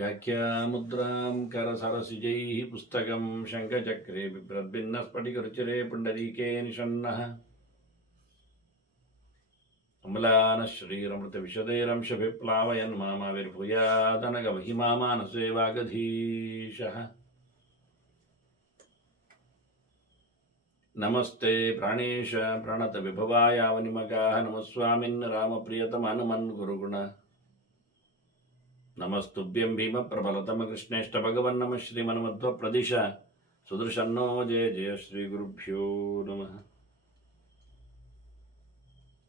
व्याख्यामुद्रां करसरसिजैः पुस्तकं शङ्खचक्रे बिभ्रद्भिन्नस्फटिकरुचिरे पुण्डरीके निषण्णः अम्लानः श्रीरमृतविशदैरंशभिप्लावयन् मामाविर्भूयादनगमहिमा मानसे वागधीशः। नमस्ते प्राणेश प्रणतविभवायावनिमगाः नमः स्वामिन् रामप्रियतम हनुमन् गुरुगुण नमस्तुभ्यं भीमप्रबलतम कृष्णेष्ट भगवन् नमः श्रीमन्मध्वप्रदिश सुदर्शन्नो जय जय श्रीगुरुभ्यो नमः।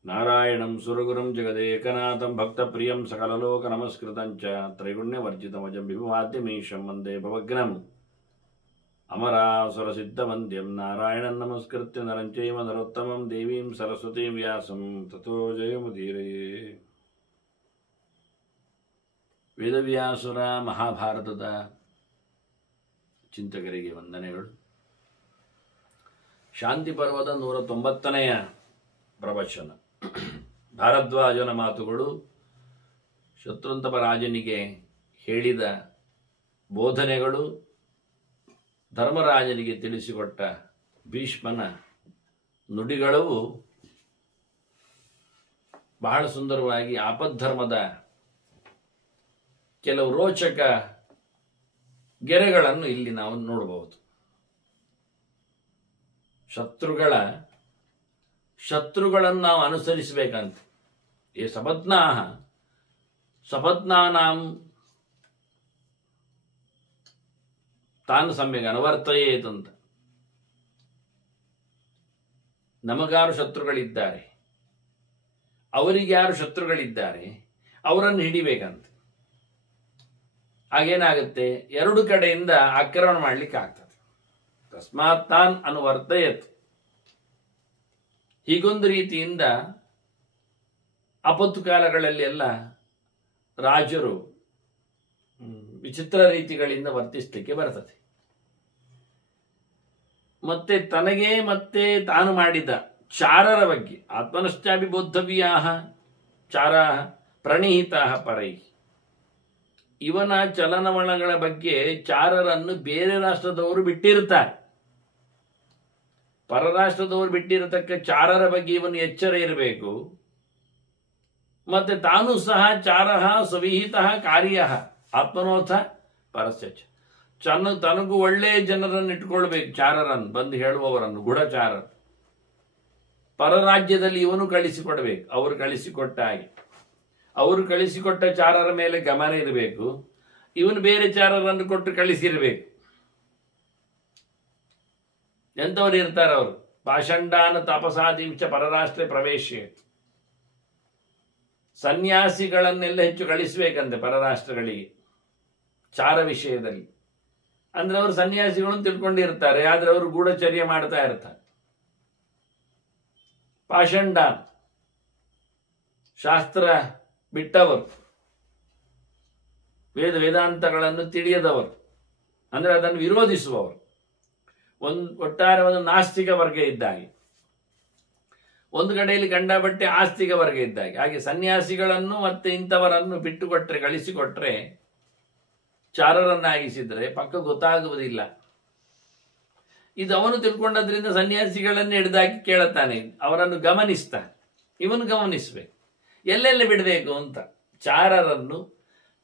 नारायणं सुरगुरुं जगदेकनाथं भक्तप्रियं सकललोकनमस्कृतं च त्रैगुण्यवर्जितमजं विभुमाद्यमीशं वन्दे भवग्नम् अमरासुरसिद्धवन्द्यं नारायणं नमस्कृत्य नरं चैव नरोत्तमं देवीं सरस्वतीं व्यासं ततो जयमुदीरये। ವೇದವ್ಯಾಸುರ ಮಹಾಭಾರತದ ಚಿಂತಕರಿಗೆ ವಂದನೆಗಳು. ಶಾಂತಿ ಪರ್ವದ 190ನೆಯ ಪ್ರವಚನ. ಭಾರದ್ವಾಜನ ಮಾತುಗಳು, ಶತ್ರುಂತಪ ರಾಜನಿಗೆ ಹೇಳಿದ ಬೋಧನೆಗಳು, ಧರ್ಮರಾಜನಿಗೆ ತಿಳಿಸಿಕೊಟ್ಟ ಭೀಷ್ಮನ ನುಡಿಗಳು ಬಹಳ ಸುಂದರವಾಗಿ ಆಪದ್ಧರ್ಮದ ಕೆಲವು ರೋಚಕ ಗೆರೆಗಳನ್ನು ಇಲ್ಲಿ ನಾವು ನೋಡಬಹುದು. ಶತ್ರುಗಳನ್ನು ನಾವು ಅನುಸರಿಸಬೇಕಂತ. ಈ ಸಪತ್ನಾನಾಂ ತಾನು ಸಮ್ಯಕ್ ಅನವರ್ತಯೇತಂತ. ನಮಗಾರು ಶತ್ರುಗಳಿದ್ದಾರೆ, ಅವರಿಗೆ ಯಾರು ಶತ್ರುಗಳಿದ್ದಾರೆ ಅವರನ್ನು ಹಿಡಿಬೇಕಂತ. ಹಾಗೇನಾಗುತ್ತೆ, ಎರಡು ಕಡೆಯಿಂದ ಆಕ್ರಮಣ ಮಾಡಲಿಕ್ಕೆ ಆಗ್ತದೆ. ತಸ್ಮಾತ್ ತಾನ್ ಅನುವರ್ತಯತ್. ಹೀಗೊಂದು ರೀತಿಯಿಂದ ಆಪತ್ತು ಕಾಲಗಳಲ್ಲಿ ಎಲ್ಲ ರಾಜರು ವಿಚಿತ್ರ ರೀತಿಗಳಿಂದ ವರ್ತಿಸಲಿಕ್ಕೆ ಬರ್ತದೆ. ಮತ್ತೆ ತನಗೆ ಮತ್ತೆ ತಾನು ಮಾಡಿದ ಚಾರರ ಬಗ್ಗೆ ಆತ್ಮನಶ್ಚಾಭಿಬೋದ್ಧವ್ಯಾ ಚಾರಾ ಪ್ರಣೀಹಿತಾ ಪರೈ. ಇವನ ಚಲನವಲನಗಳ ಬಗ್ಗೆ ಚಾರರನ್ನು ಬೇರೆ ರಾಷ್ಟ್ರದವರು ಬಿಟ್ಟಿರುತ್ತಾರೆ. ಪರರಾಷ್ಟ್ರದವರು ಬಿಟ್ಟಿರತಕ್ಕ ಚಾರರ ಬಗ್ಗೆ ಇವನು ಎಚ್ಚರ ಇರಬೇಕು. ಮತ್ತೆ ತಾನು ಸಹ ಚಾರಃ ಸವಿಹಿತಃ ಕಾರ್ಯಃ ಆತ್ಮನೋಥ ಪರಸ್ಯ. ತನಗೂ ಒಳ್ಳೆಯ ಜನರನ್ನು ಇಟ್ಕೊಳ್ಬೇಕು, ಚಾರರನ್ನು ಬಂದು ಹೇಳುವವರನ್ನು, ಗುಢಚಾರರು. ಪರರಾಜ್ಯದಲ್ಲಿ ಇವನು ಕಳಿಸಿಕೊಡ್ಬೇಕು. ಅವರು ಕಳಿಸಿಕೊಟ್ಟ ಹಾಗೆ ಅವರು ಕಳಿಸಿಕೊಟ್ಟ ಚಾರರ ಮೇಲೆ ಗಮನ ಇರಬೇಕು. ಇವನು ಬೇರೆ ಚಾರರನ್ನು ಕೊಟ್ಟು ಕಳಿಸಿರಬೇಕು. ಎಂಥವ್ರು ಇರ್ತಾರೆ ಅವರು? ಪಾಷಂಡಾನ ತಪಸಾದೀಂಚ ಪರರಾಷ್ಟ್ರ ಪ್ರವೇಶ. ಸನ್ಯಾಸಿಗಳನ್ನೆಲ್ಲ ಹೆಚ್ಚು ಕಳಿಸಬೇಕಂತೆ ಪರರಾಷ್ಟ್ರಗಳಿಗೆ ಚಾರ ವಿಷಯದಲ್ಲಿ. ಅಂದ್ರೆ ಅವರು ಸನ್ಯಾಸಿಗಳನ್ನು ತಿಳ್ಕೊಂಡಿರ್ತಾರೆ, ಆದ್ರೆ ಅವರು ಗೂಢಚರ್ಯ ಮಾಡ್ತಾ ಇರ್ತಾರೆ. ಪಾಷಂಡಾನ್ ಶಾಸ್ತ್ರ ಬಿಟ್ಟವರು, ವೇದಾಂತಗಳನ್ನು ತಿಳಿಯದವರು, ಅಂದ್ರೆ ಅದನ್ನು ವಿರೋಧಿಸುವವರು. ಒಟ್ಟಾರೆ ಒಂದು ನಾಸ್ತಿಕ ವರ್ಗ ಇದ್ದಾಗೆ, ಒಂದು ಕಡೆಯಲ್ಲಿ ಕಂಡಬಟ್ಟೆ ಆಸ್ತಿಕ ವರ್ಗ ಇದ್ದಾಗೆ. ಹಾಗೆ ಸನ್ಯಾಸಿಗಳನ್ನು ಮತ್ತೆ ಇಂಥವರನ್ನು ಬಿಟ್ಟುಕೊಟ್ರೆ, ಕಳಿಸಿಕೊಟ್ರೆ, ಚಾರರನ್ನಾಗಿಸಿದ್ರೆ ಪಕ್ಕ ಗೊತ್ತಾಗುವುದಿಲ್ಲ. ಇದು ಅವನು ತಿಳ್ಕೊಂಡದ್ರಿಂದ ಸನ್ಯಾಸಿಗಳನ್ನೇ ಹಿಡಿದಾಕಿ ಕೇಳುತ್ತಾನೆ, ಅವರನ್ನು ಗಮನಿಸ್ತಾನೆ. ಇವನು ಗಮನಿಸ್ಬೇಕು, ಎಲ್ಲೆಲ್ಲಿ ಬಿಡಬೇಕು ಅಂತ. ಚಾರರನ್ನು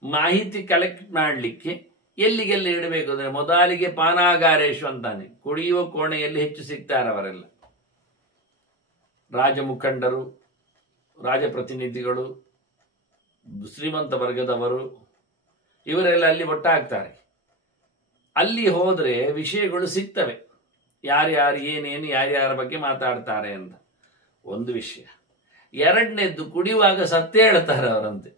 ಮಾಹಿತಿ ಕಲೆಕ್ಟ್ ಮಾಡಲಿಕ್ಕೆ ಎಲ್ಲಿಗೆಲ್ಲಿ ಇಡಬೇಕು ಅಂದ್ರೆ, ಮೊದಲಿಗೆ ಪಾನಾಗಾರೇಶು ಅಂತಾನೆ, ಕುಡಿಯುವ ಕೋಣೆಯಲ್ಲಿ ಹೆಚ್ಚು ಸಿಗ್ತಾರೆ ಅವರೆಲ್ಲ. ರಾಜ ಮುಖಂಡರು, ರಾಜಪ್ರತಿನಿಧಿಗಳು, ಶ್ರೀಮಂತ ವರ್ಗದವರು, ಇವರೆಲ್ಲ ಅಲ್ಲಿ ಒಟ್ಟಾಗ್ತಾರೆ. ಅಲ್ಲಿ ಹೋದ್ರೆ ವಿಷಯಗಳು ಸಿಗ್ತವೆ, ಯಾರ್ಯಾರು ಏನೇನು ಯಾರ್ಯಾರ ಬಗ್ಗೆ ಮಾತಾಡ್ತಾರೆ ಅಂತ ಒಂದು ವಿಷಯ. ಎರಡನೇದ್ದು, ಕುಡಿಯುವಾಗ ಸತ್ಯ ಹೇಳ್ತಾರೆ ಅವರಂತೆ.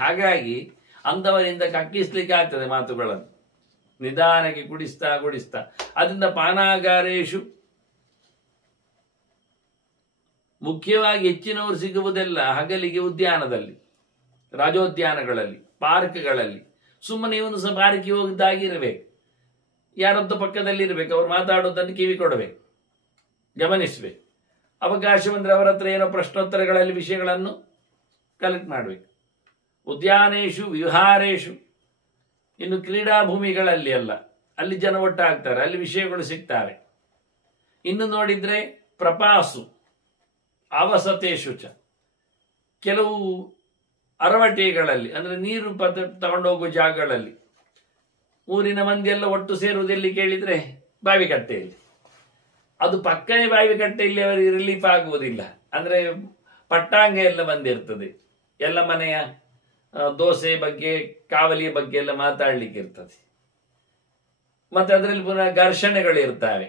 ಹಾಗಾಗಿ ಅಂಥವರಿಂದ ಕಕ್ಕಿಸ್ಲಿಕ್ಕೆ ಆಗ್ತದೆ ಮಾತುಗಳನ್ನು. ನಿಧಾನಕ್ಕೆ ಕುಡಿಸ್ತಾ ಅದರಿಂದ ಪಾನಾಗಾರೇಶು ಮುಖ್ಯವಾಗಿ ಹೆಚ್ಚಿನವರು ಸಿಗುವುದೆಲ್ಲ ಹಗಲಿಗೆ ಉದ್ಯಾನದಲ್ಲಿ, ರಾಜೋದ್ಯಾನಗಳಲ್ಲಿ, ಪಾರ್ಕ್ಗಳಲ್ಲಿ. ಸುಮ್ಮನೆ ಇವನು ಸಹ ಪಾರ್ಕಿಗೆ ಹೋಗಿದ್ದಾಗಿರ್ಬೇಕು, ಯಾರೊಬ್ಬ ಪಕ್ಕದಲ್ಲಿ ಇರಬೇಕು, ಅವ್ರು ಮಾತಾಡೋದನ್ನು ಕಿವಿ ಕೊಡಬೇಕು, ಗಮನಿಸಬೇಕು. ಅವಕಾಶ ಬಂದರೆ ಅವರ ಹತ್ರ ಏನೋ ಪ್ರಶ್ನೋತ್ತರಗಳಲ್ಲಿ ವಿಷಯಗಳನ್ನು ಕಲೆಕ್ಟ್ ಮಾಡಬೇಕು. ಉದ್ಯಾನೇಶು ವಿಹಾರೇಶು ಇನ್ನು ಕ್ರೀಡಾ ಭೂಮಿಗಳಲ್ಲಿ ಅಲ್ಲ, ಅಲ್ಲಿ ಜನ ಒಟ್ಟಾಗ್ತಾರೆ, ಅಲ್ಲಿ ವಿಷಯಗಳು ಸಿಗ್ತವೆ. ಇನ್ನು ನೋಡಿದ್ರೆ ಪ್ರಪಾಸು ಆವಸತೇಶು ಚ, ಕೆಲವು ಅರವಟೆಗಳಲ್ಲಿ ಅಂದ್ರೆ ನೀರು ತಗೊಂಡೋಗುವ ಜಾಗಗಳಲ್ಲಿ ಊರಿನ ಮಂದಿ ಎಲ್ಲ ಒಟ್ಟು ಸೇರುವುದೆಲ್ಲಿ ಕೇಳಿದ್ರೆ ಬಾವಿಕಟ್ಟೆಯಲ್ಲಿ. ಅದು ಪಕ್ಕನೆ ಬಾವಿಕಟ್ಟೆಯಲ್ಲಿ ಅವರಿಗೆ ರಿಲೀಫ್ ಆಗುವುದಿಲ್ಲ, ಅಂದ್ರೆ ಪಟ್ಟಾಂಗ ಎಲ್ಲ ಬಂದಿರ್ತದೆ, ಎಲ್ಲ ಮನೆಯ ದೋಸೆ ಬಗ್ಗೆ ಕಾವಲಿಯ ಬಗ್ಗೆ ಎಲ್ಲ ಮಾತಾಡ್ಲಿಕ್ಕೆ ಇರ್ತದೆ. ಮತ್ತೆ ಅದರಲ್ಲಿ ಪುನಃ ಘರ್ಷಣೆಗಳು ಇರ್ತವೆ.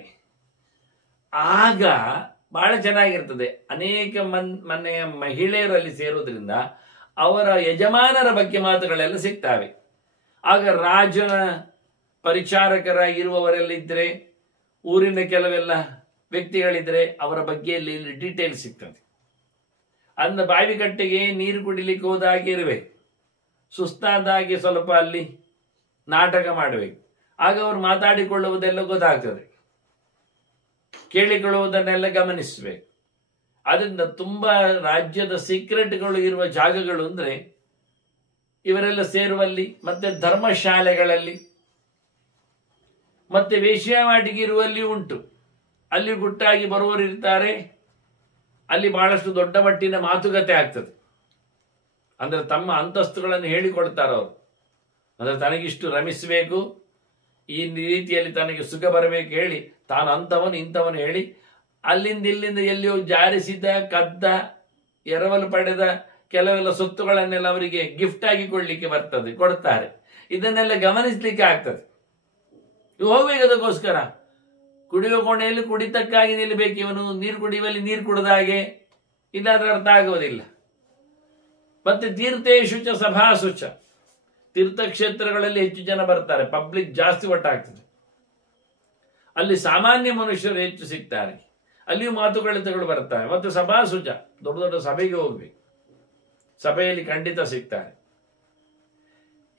ಆಗ ಬಹಳ ಚೆನ್ನಾಗಿರ್ತದೆ. ಅನೇಕ ಮನೆಯ ಮಹಿಳೆಯರಲ್ಲಿ ಸೇರುವುದರಿಂದ ಅವರ ಯಜಮಾನರ ಬಗ್ಗೆ ಮಾತುಗಳೆಲ್ಲ ಸಿಗ್ತವೆ. ಆಗ ರಾಜನ ಪರಿಚಾರಕರ ಇರುವವರೆಲ್ಲಿದ್ದರೆ, ಊರಿನ ಕೆಲವೆಲ್ಲ ವ್ಯಕ್ತಿಗಳಿದ್ರೆ ಅವರ ಬಗ್ಗೆ ಇಲ್ಲಿ ಡೀಟೇಲ್ಸ್ ಸಿಗ್ತದೆ. ಅಂದ ಬಾವಿಕಟ್ಟೆಗೆ ನೀರು ಕುಡಿಲಿಕ್ಕೆ ಹೋದಾಗೆ ಇರಬೇಕು, ಸುಸ್ತಾದಾಗೆ ಸ್ವಲ್ಪ ಅಲ್ಲಿ ನಾಟಕ ಮಾಡಬೇಕು. ಆಗ ಅವರು ಮಾತಾಡಿಕೊಳ್ಳುವುದೆಲ್ಲ ಗೊತ್ತಾಗ್ತದೆ, ಕೇಳಿಕೊಳ್ಳುವುದನ್ನೆಲ್ಲ ಗಮನಿಸಬೇಕು. ಅದರಿಂದ ತುಂಬಾ ರಾಜ್ಯದ ಸೀಕ್ರೆಟ್ಗಳು ಇರುವ ಜಾಗಗಳು ಅಂದ್ರೆ ಇವರೆಲ್ಲ ಸೇರುವಲ್ಲಿ, ಮತ್ತೆ ಧರ್ಮಶಾಲೆಗಳಲ್ಲಿ, ಮತ್ತೆ ವೇಶ್ಯಾವಾಟಿಗೆ ಇರುವಲ್ಲಿ ಉಂಟು. ಅಲ್ಲಿ ಗುಟ್ಟಾಗಿ ಬರುವವರು ಇರ್ತಾರೆ. ಅಲ್ಲಿ ಬಹಳಷ್ಟು ದೊಡ್ಡ ಮಟ್ಟಿನ ಮಾತುಕತೆ ಆಗ್ತದೆ. ಅಂದ್ರೆ ತಮ್ಮ ಅಂತಸ್ತುಗಳನ್ನು ಹೇಳಿಕೊಳ್ತಾರೆ ಅವರು. ಅಂದ್ರೆ ತನಗಿಷ್ಟು ರಮಿಸಬೇಕು, ಈ ರೀತಿಯಲ್ಲಿ ತನಗೆ ಸುಖ ಬರಬೇಕು ಹೇಳಿ ತಾನು ಅಂತವನು ಇಂಥವನು ಹೇಳಿ ಅಲ್ಲಿಂದ ಇಲ್ಲಿಂದ ಎಲ್ಲಿಯೋ ಜಾರಿಸಿದ ಕದ್ದ ಎರವಲು ಪಡೆದ ಕೆಲವೆಲ್ಲ ಸೊತ್ತುಗಳನ್ನೆಲ್ಲ ಅವರಿಗೆ ಗಿಫ್ಟ್ ಆಗಿ ಕೊಡ್ತಾರೆ. ಇದನ್ನೆಲ್ಲ ಗಮನಿಸ್ಲಿಕ್ಕೆ ಆಗ್ತದೆ. ಇವು ಹೋಗ್ಬೇಕು. ಅದಕ್ಕೋಸ್ಕರ ಕುಡಿಯುವ ಕೋಣೆಯಲ್ಲಿ ಕುಡಿತಕ್ಕಾಗಿ ನಿಲ್ಲಬೇಕು. ಇವನು ನೀರು ಕುಡಿಯುವಲ್ಲಿ ನೀರು ಕುಡಿದ ಹಾಗೆ, ಇಲ್ಲಾದ್ರೆ ಅರ್ಥ ಆಗುವುದಿಲ್ಲ. ಮತ್ತೆ ತೀರ್ಥೇಶುಚ ಸಭಾಸುಚ, ತೀರ್ಥಕ್ಷೇತ್ರಗಳಲ್ಲಿ ಹೆಚ್ಚು ಜನ ಬರ್ತಾರೆ, ಪಬ್ಲಿಕ್ ಜಾಸ್ತಿ ಒಟ್ಟಾಗ್ತದೆ. ಅಲ್ಲಿ ಸಾಮಾನ್ಯ ಮನುಷ್ಯರು ಹೆಚ್ಚು ಸಿಗ್ತಾರೆ, ಅಲ್ಲಿಯೂ ಮಾತುಕತೆಗಳು ಬರ್ತವೆ. ಮತ್ತು ಸಭಾಸುಚ, ದೊಡ್ಡ ದೊಡ್ಡ ಸಭೆಗೆ ಹೋಗ್ಬೇಕು, ಸಭೆಯಲ್ಲಿ ಖಂಡಿತ ಸಿಗ್ತಾರೆ.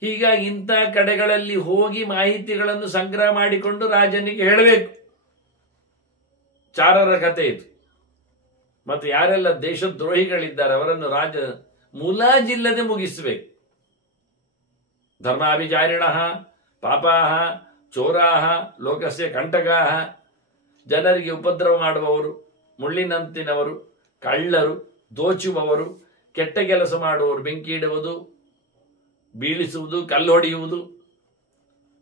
ಹೀಗಾಗಿ ಇಂಥ ಕಡೆಗಳಲ್ಲಿ ಹೋಗಿ ಮಾಹಿತಿಗಳನ್ನು ಸಂಗ್ರಹ ಮಾಡಿಕೊಂಡು ರಾಜನಿಗೆ ಹೇಳಬೇಕು. ಚಾರರ ಕಥೆ ಇದು. ಮತ್ತು ಯಾರೆಲ್ಲ ದೇಶದ್ರೋಹಿಗಳಿದ್ದಾರೆ ಅವರನ್ನು ರಾಜ ಮುಲಾಜಿಲ್ಲದೆ ಮುಗಿಸಬೇಕು. ಧರ್ಮಾಭಿಚಾರಿಣ ಪಾಪಾಹ ಚೋರಾಹ ಲೋಕಸ್ಯ ಕಂಟಕಾಹ, ಜನರಿಗೆ ಉಪದ್ರವ ಮಾಡುವವರು, ಮುಳ್ಳಿನಂತಿನವರು, ಕಳ್ಳರು, ದೋಚುವವರು, ಕೆಟ್ಟ ಕೆಲಸ ಮಾಡುವವರು, ಬೆಂಕಿ ಇಡುವುದು, ಬೀಳಿಸುವುದು, ಕಲ್ಲು ಹೊಡೆಯುವುದು,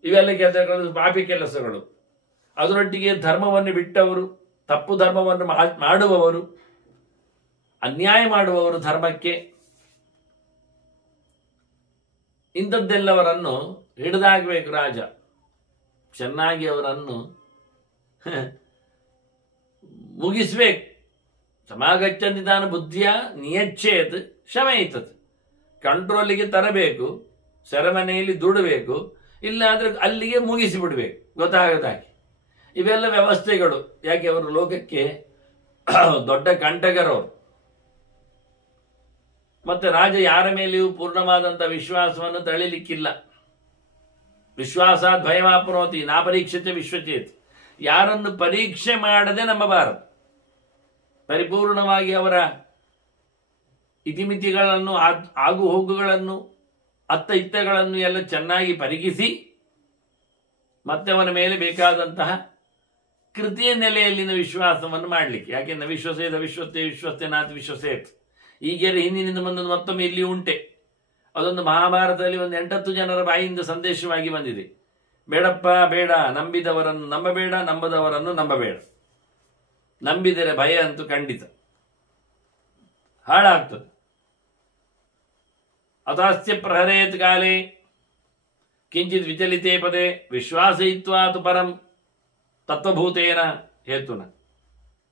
ಇವೆಲ್ಲ ಕೆಲಸಗಳು ಪಾಪಿ ಕೆಲಸಗಳು. ಅದರೊಟ್ಟಿಗೆ ಧರ್ಮವನ್ನು ಬಿಟ್ಟವರು, ತಪ್ಪು ಧರ್ಮವನ್ನು ಮಾಡುವವರು, ಅನ್ಯಾಯ ಮಾಡುವವರು ಧರ್ಮಕ್ಕೆ, ಇಂಥದ್ದೆಲ್ಲವರನ್ನು ಹಿಡಿದಾಗಬೇಕು ರಾಜ. ಚೆನ್ನಾಗಿ ಅವರನ್ನು ಮುಗಿಸ್ಬೇಕು. ಸಮಾಗಚ್ಚ ನಿಧಾನ ಬುದ್ಧಿಯ ನಿಯಚ್ಛೇತ್ ಶಮೈತತ್, ಕಂಟ್ರೋಲಿಗೆ ತರಬೇಕು, ಸೆರೆಮನೆಯಲ್ಲಿ ದುಡಬೇಕು, ಇಲ್ಲಾಂದ್ರೆ ಅಲ್ಲಿಗೆ ಮುಗಿಸಿ ಬಿಡಬೇಕು ಗೊತ್ತಾಗದಾಗಿ. ಇವೆಲ್ಲ ವ್ಯವಸ್ಥೆಗಳು. ಯಾಕೆ ಅವರು ಲೋಕಕ್ಕೆ ದೊಡ್ಡ ಕಂಟಕರವರು. ಮತ್ತೆ ರಾಜ ಯಾರ ಮೇಲೆಯೂ ಪೂರ್ಣವಾದಂಥ ವಿಶ್ವಾಸವನ್ನು ತಳಿಲಿಕ್ಕಿಲ್ಲ. ವಿಶ್ವಾಸಾತ್ ಭಯಮಾಪ್ನೋತಿ ನಾ ಪರೀಕ್ಷತೆ ವಿಶ್ವಚೇತ್, ಯಾರನ್ನು ಪರೀಕ್ಷೆ ಮಾಡದೆ ನಂಬಬಾರದು. ಪರಿಪೂರ್ಣವಾಗಿ ಅವರ ಇತಿಮಿತಿಗಳನ್ನು, ಆಗು ಹೋಗುಗಳನ್ನು, ಅತ್ತ ಇತ್ತಗಳನ್ನು ಎಲ್ಲ ಚೆನ್ನಾಗಿ ಪರಿಗಿಸಿ ಮತ್ತೆ ಅವನ ಮೇಲೆ ಬೇಕಾದಂತಹ ಕೃತಿಯ ನೆಲೆಯಲ್ಲಿನ ವಿಶ್ವಾಸವನ್ನು ಮಾಡಲಿಕ್ಕೆ. ಯಾಕೆಂದ್ರೆ ವಿಶ್ವಸೇದ ವಿಶ್ವಸ್ತೇನಾತ್ ವಿಶ್ವಸೇತ್, ಈಗೆರೆ ಹಿಂದಿನಿಂದ ಬಂದದ್ದು ಮತ್ತೊಮ್ಮೆ ಇಲ್ಲಿ ಉಂಟೆ. ಅದೊಂದು ಮಹಾಭಾರತದಲ್ಲಿ ಒಂದು 8-10 ಜನರ ಬಾಯಿಯಿಂದ ಸಂದೇಶವಾಗಿ ಬಂದಿದೆ. ಬೇಡಪ್ಪ ಬೇಡ, ನಂಬಿದವರನ್ನು ನಂಬಬೇಡ, ನಂಬದವರನ್ನು ನಂಬಬೇಡ. ನಂಬಿದರೆ ಭಯ ಅಂತೂ ಖಂಡಿತ ಹಾಳಾಗ್ತದೆ. ಅತಾಸ್ಯ ಪ್ರಹರೇತ್ ಕಾಲೇ ಕಿಂಚಿತ್ ವಿಚಲಿತೇ ಪದೇ ವಿಶ್ವಾಸಯಿತ್ವಾತು ಪರಂ ತತ್ವಭೂತೇನ ಹೇತುನ,